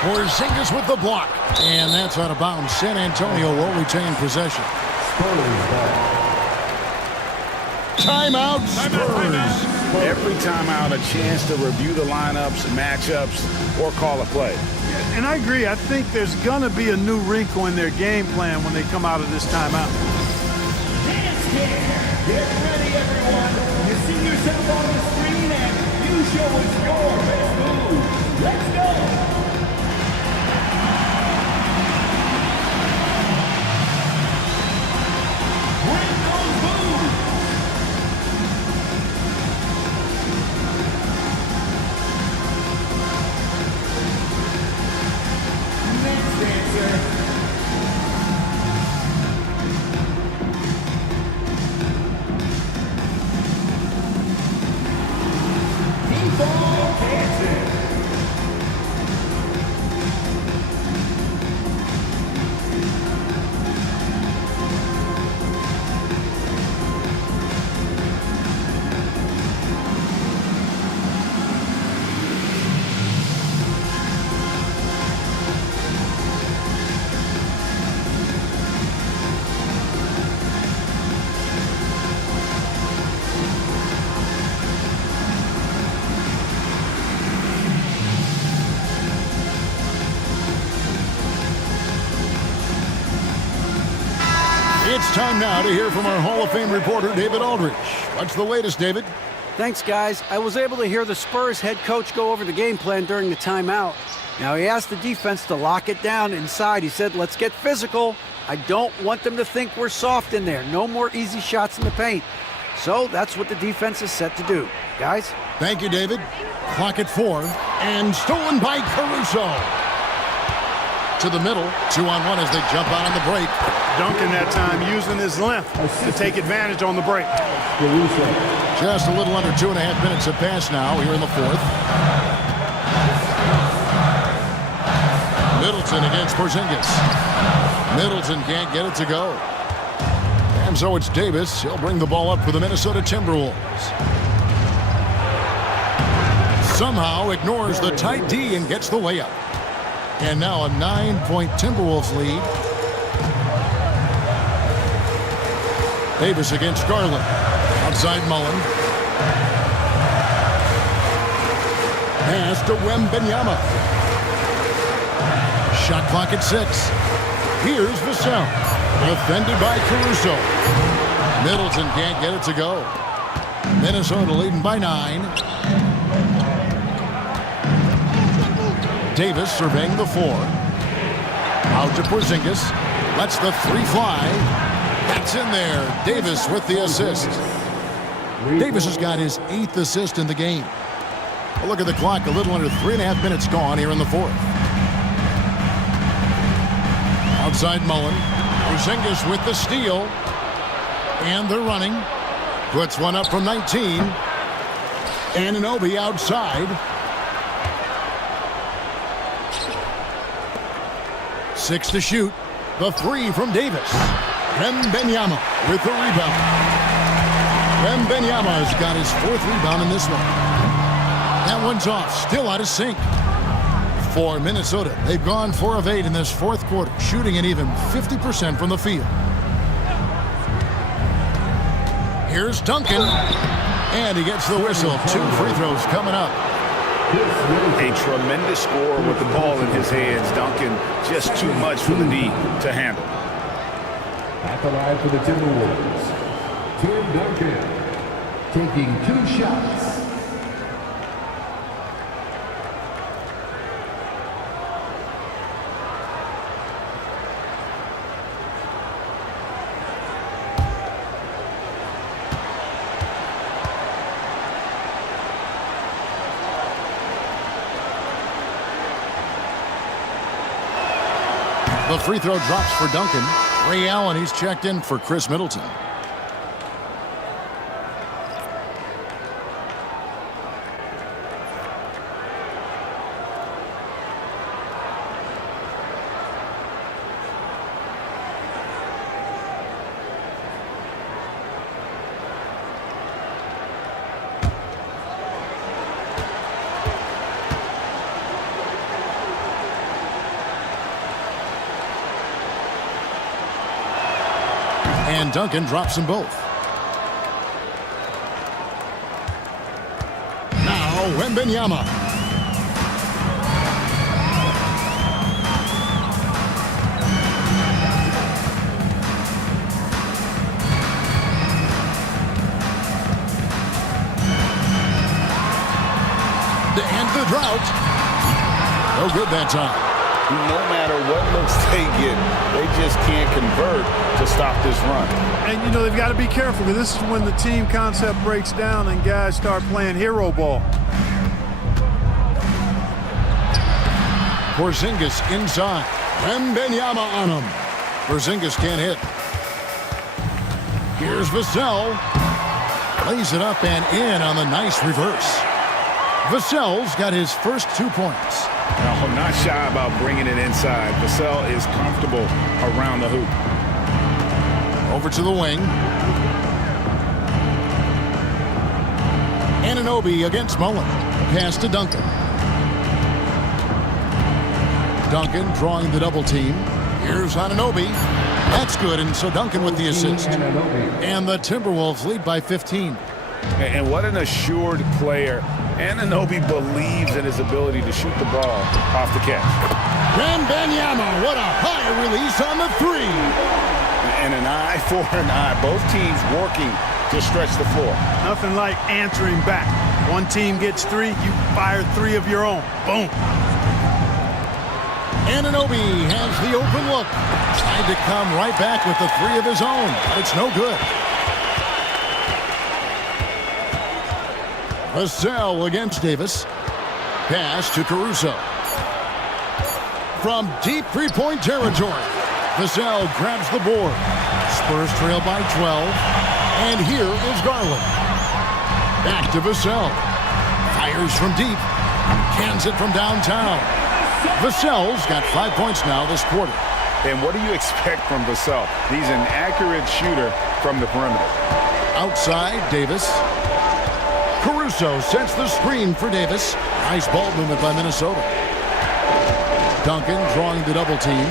Porzingis with the block. And that's out of bounds. San Antonio will retain possession. Timeout, Spurs. Every timeout, a chance to review the lineups, matchups, or call a play. And I agree. I think there's going to be a new wrinkle in their game plan when they come out of this timeout. Get ready, everyone. You see yourself on the screen and you show us your best move. Let's go. Bring those moves. Next answer. time now to hear from our Hall of Fame reporter, David Aldridge. What's the latest, David? Thanks, guys. I was able to hear the Spurs head coach go over the game plan during the timeout. Now, he asked the defense to lock it down inside. He said, let's get physical. I don't want them to think we're soft in there. No more easy shots in the paint. So that's what the defense is set to do. Guys? Thank you, David. Clock at 4, and stolen by Caruso. To the middle, 2-on-1 as they jump out on the break. Duncan that time using his length to take advantage on the break. Just a little under 2.5 minutes have passed now here in the fourth. Middleton against Porzingis. Middleton can't get it to go. And so it's Davis. He'll bring the ball up for the Minnesota Timberwolves. Somehow ignores the tight D and gets the layup. And now a 9-point Timberwolves lead. Davis against Garland. Outside Mullen. Pass to Wembanyama. Shot clock at 6. Here's Vassell. Defended by Caruso. Middleton can't get it to go. Minnesota leading by 9. Davis surveying the 4. Out to Porzingis. Lets the 3 fly. That's in there. Davis with the assist. Davis has got his 8th assist in the game. A look at the clock. A little under 3.5 minutes gone here in the 4th. Outside Mullen. Porzingis with the steal. And they're running. Puts one up from 19. Anunoby outside. 6 to shoot. The 3 from Davis. Wembanyama with the rebound. Wembanyama has got his 4th rebound in this one. That one's off. Still out of sync. For Minnesota, they've gone 4 of 8 in this 4th quarter, shooting an even 50% from the field. Here's Duncan. And he gets the whistle. 2 free throws coming up. A tremendous score with the ball in his hands. Duncan, just too much for the D to handle. At the line for the Timberwolves, Tim Duncan taking 2 shots. The free throw drops for Duncan. Ray Allen, he's checked in for Chris Middleton. And Duncan drops them both. Now Wembanyama. To end the drought. No good that time. No matter what looks they get, they just can't convert to stop this run. And, you know, they've got to be careful because this is when the team concept breaks down and guys start playing hero ball. Porzingis inside. Wembanyama on him. Porzingis can't hit. Here's Vassell. Lays it up and in on the nice reverse. Vassell's got his first 2 points. No, not shy about bringing it inside. Vassell is comfortable around the hoop. Over to the wing. Anunoby against Mullen. Pass to Duncan. Duncan drawing the double team. Here's Anunoby. That's good, and so Duncan with the assist. And the Timberwolves lead by 15. And what an assured player. Anunoby believes in his ability to shoot the ball off the catch. Wembanyama, what a high release on the 3. And an an eye for an eye. Both teams working to stretch the floor. Nothing like answering back. One team gets 3, you fire 3 of your own. Boom. Anunoby has the open look. Tried to come right back with the 3 of his own, but it's no good. Vassell against Davis. Pass to Caruso. From deep three-point territory, Vassell grabs the board. Spurs trail by 12. And here is Garland. Back to Vassell. Fires from deep. Cans it from downtown. Vassell's got 5 points now this quarter. And what do you expect from Vassell? He's an accurate shooter from the perimeter. Outside, Davis. Caruso sets the screen for Davis. Nice ball movement by Minnesota. Duncan drawing the double team.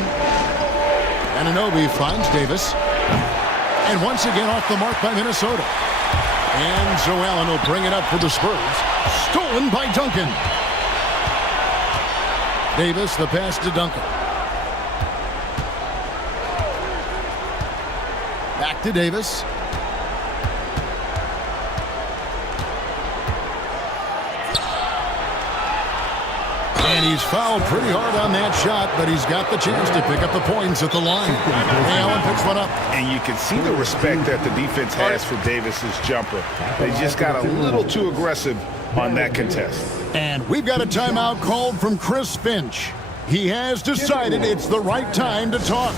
Anunoby finds Davis. And once again off the mark by Minnesota. And Joe Allen will bring it up for the Spurs. Stolen by Duncan. Davis, the pass to Duncan. Back to Davis. And he's fouled pretty hard on that shot, but he's got the chance to pick up the points at the line. Allen picks one up. And you can see the respect that the defense has for Davis's jumper. They just got a little too aggressive on that contest. And we've got a timeout called from Chris Finch. He has decided it's the right time to talk.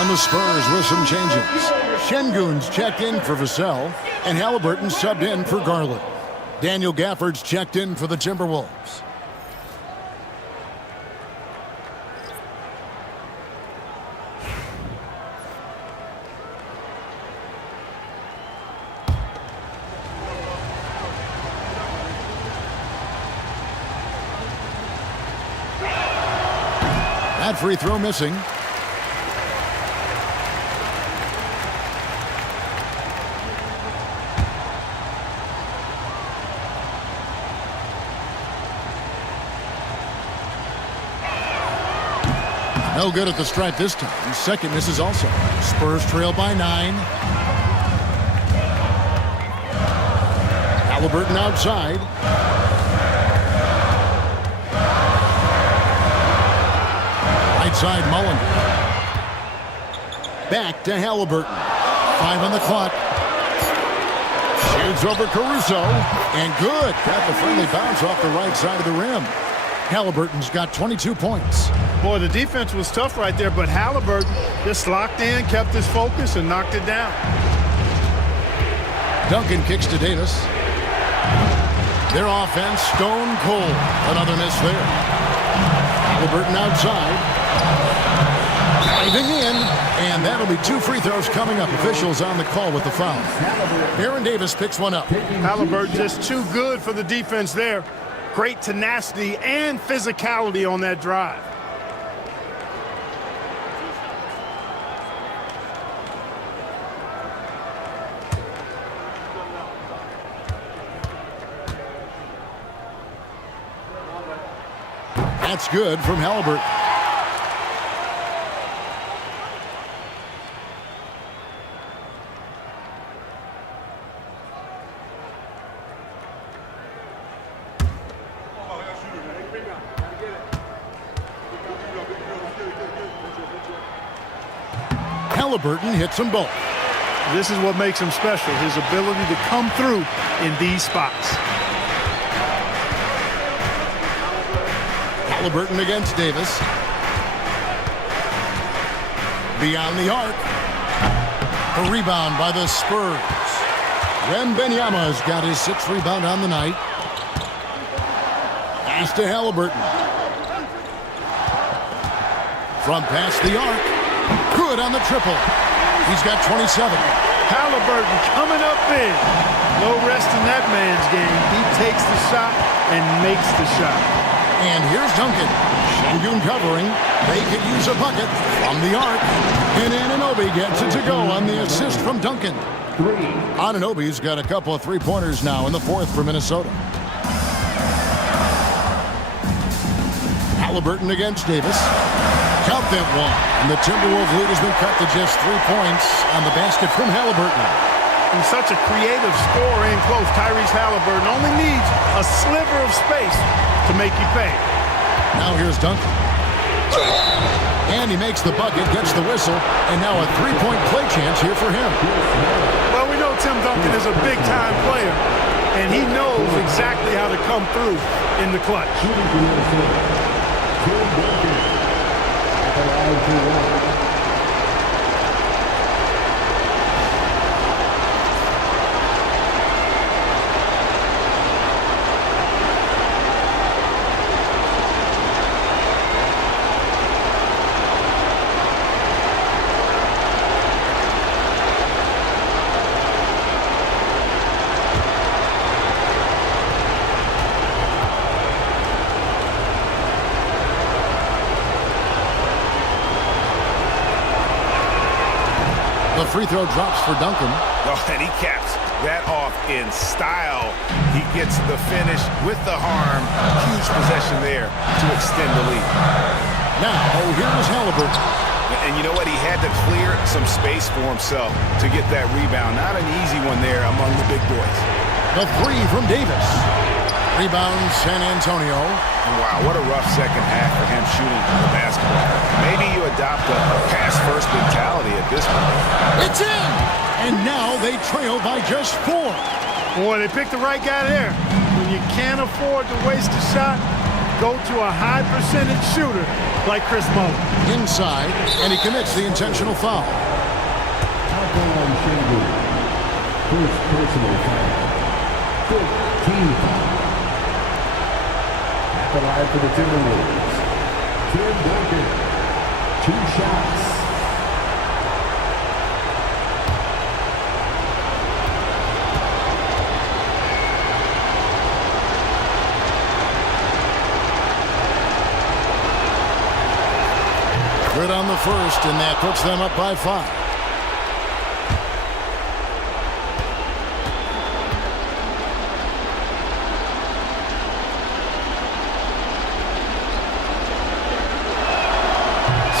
And the Spurs with some changes. Şengün's checked in for Vassell, and Halliburton subbed in for Garland. Daniel Gafford's checked in for the Timberwolves. That free throw missing. No good at the stripe this time. Second misses also. Spurs trail by 9. Halliburton outside. Right side, Mullen. Back to Halliburton. 5 on the clock. Shoots over Caruso. And good. Got the friendly bounce off the right side of the rim. Halliburton's got 22 points. Boy, the defense was tough right there, but Halliburton just locked in, kept his focus, and knocked it down. Duncan kicks to Davis. Their offense stone cold. Another miss there. Halliburton outside. Driving in. And that'll be 2 free throws coming up. Officials on the call with the foul. Aaron Davis picks one up. Halliburton just too good for the defense there. Great tenacity and physicality on that drive. That's good from Halliburton. Halliburton hits them both. This is what makes him special, his ability to come through in these spots. Halliburton against Davis. Beyond the arc. A rebound by the Spurs. Wembanyama's got his 6th rebound on the night. Pass to Halliburton. From past the arc. Good on the triple. He's got 27. Halliburton coming up big. No rest in that man's game. He takes the shot and makes the shot. And here's Duncan. Şengün covering. They could use a bucket from the arc. And Anunoby gets it to go on the assist from Duncan. Anunoby's got a couple of three-pointers now in the 4th for Minnesota. Halliburton against Davis. Count that one. And the Timberwolves lead has been cut to just 3 points on the basket from Halliburton. He's such a creative scorer in close. Tyrese Halliburton only needs a sliver of space to make you pay. Now here's Duncan. And he makes the bucket, gets the whistle, and now a 3-point play chance here for him. Well, we know Tim Duncan is a big-time player, and he knows exactly how to come through in the clutch. The free throw drops for Duncan. Oh, and he caps that off in style. He gets the finish with the harm. Huge possession there to extend the lead. Now, here's Halliburton. And you know what? He had to clear some space for himself to get that rebound. Not an easy one there among the big boys. The 3 from Davis. Rebound San Antonio. And wow, what a rough second half for him shooting the basketball. Maybe you adopt a pass-first mentality at this point. It's in! And now they trail by just 4. Boy, they picked the right guy there. When you can't afford to waste a shot, go to a high-percentage shooter like Chris Mullin. Inside, and he commits the intentional foul. First personal foul. 15 foul. At the line for the Timberwolves. Tim Duncan. 2 shots. Good on the first, and that puts them up by 5.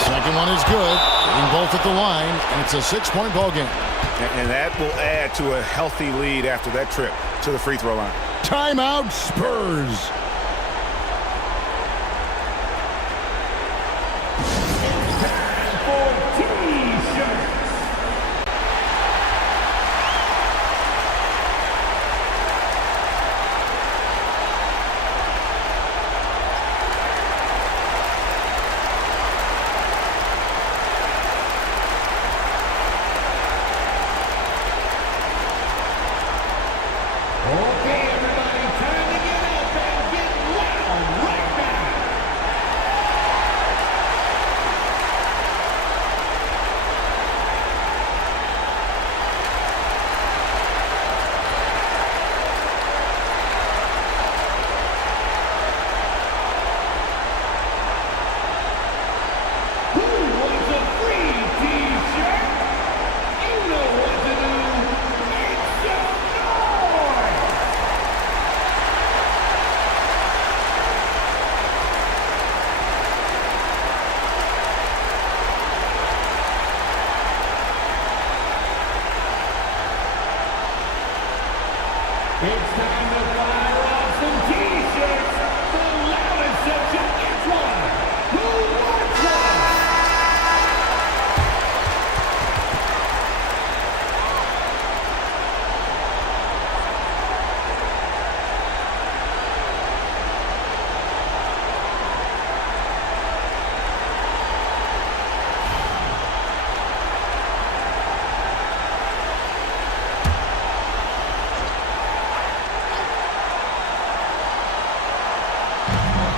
Second one is good. Getting both at the line, and it's a 6-point ball game. And that will add to a healthy lead after that trip to the free throw line. Timeout, Spurs. Okay, everybody, time to get up and get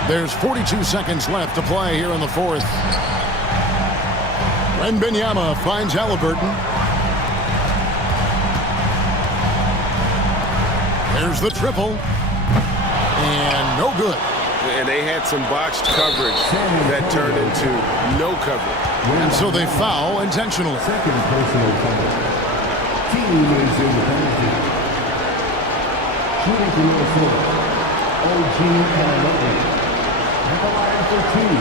There's 42 seconds left to play here in the fourth. Wembanyama finds Halliburton. There's the triple. And no good. And they had some botched coverage that turned into no coverage. And so they foul intentionally. Second personal foul. Team is in the penalty. Shooting to Minnesota. OG Anunoby. At the line for two.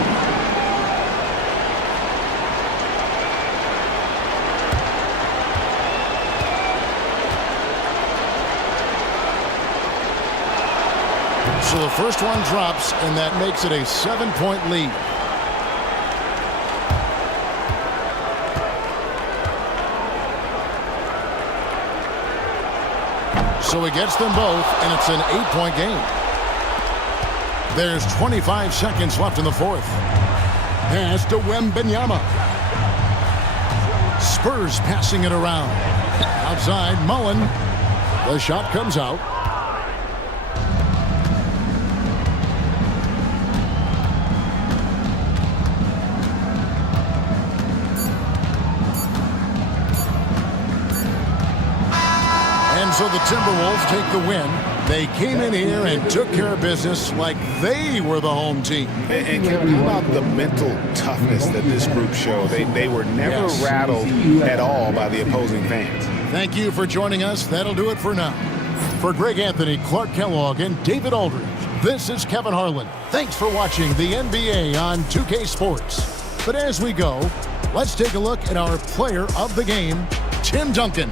So the first one drops, and that makes it a 7-point lead. So he gets them both, and it's an 8-point game. There's 25 seconds left in the fourth. Pass to Wembanyama. Spurs passing it around. Outside, Mullen. The shot comes out. So the Timberwolves take the win. They came in here and took care of business like they were the home team. And Kevin, how about the mental toughness that this group showed? They were never rattled at all by the opposing fans. Thank you for joining us. That'll do it for now. For Greg Anthony, Clark Kellogg, and David Aldridge, this is Kevin Harlan. Thanks for watching the NBA on 2K Sports. But as we go, let's take a look at our player of the game, Tim Duncan.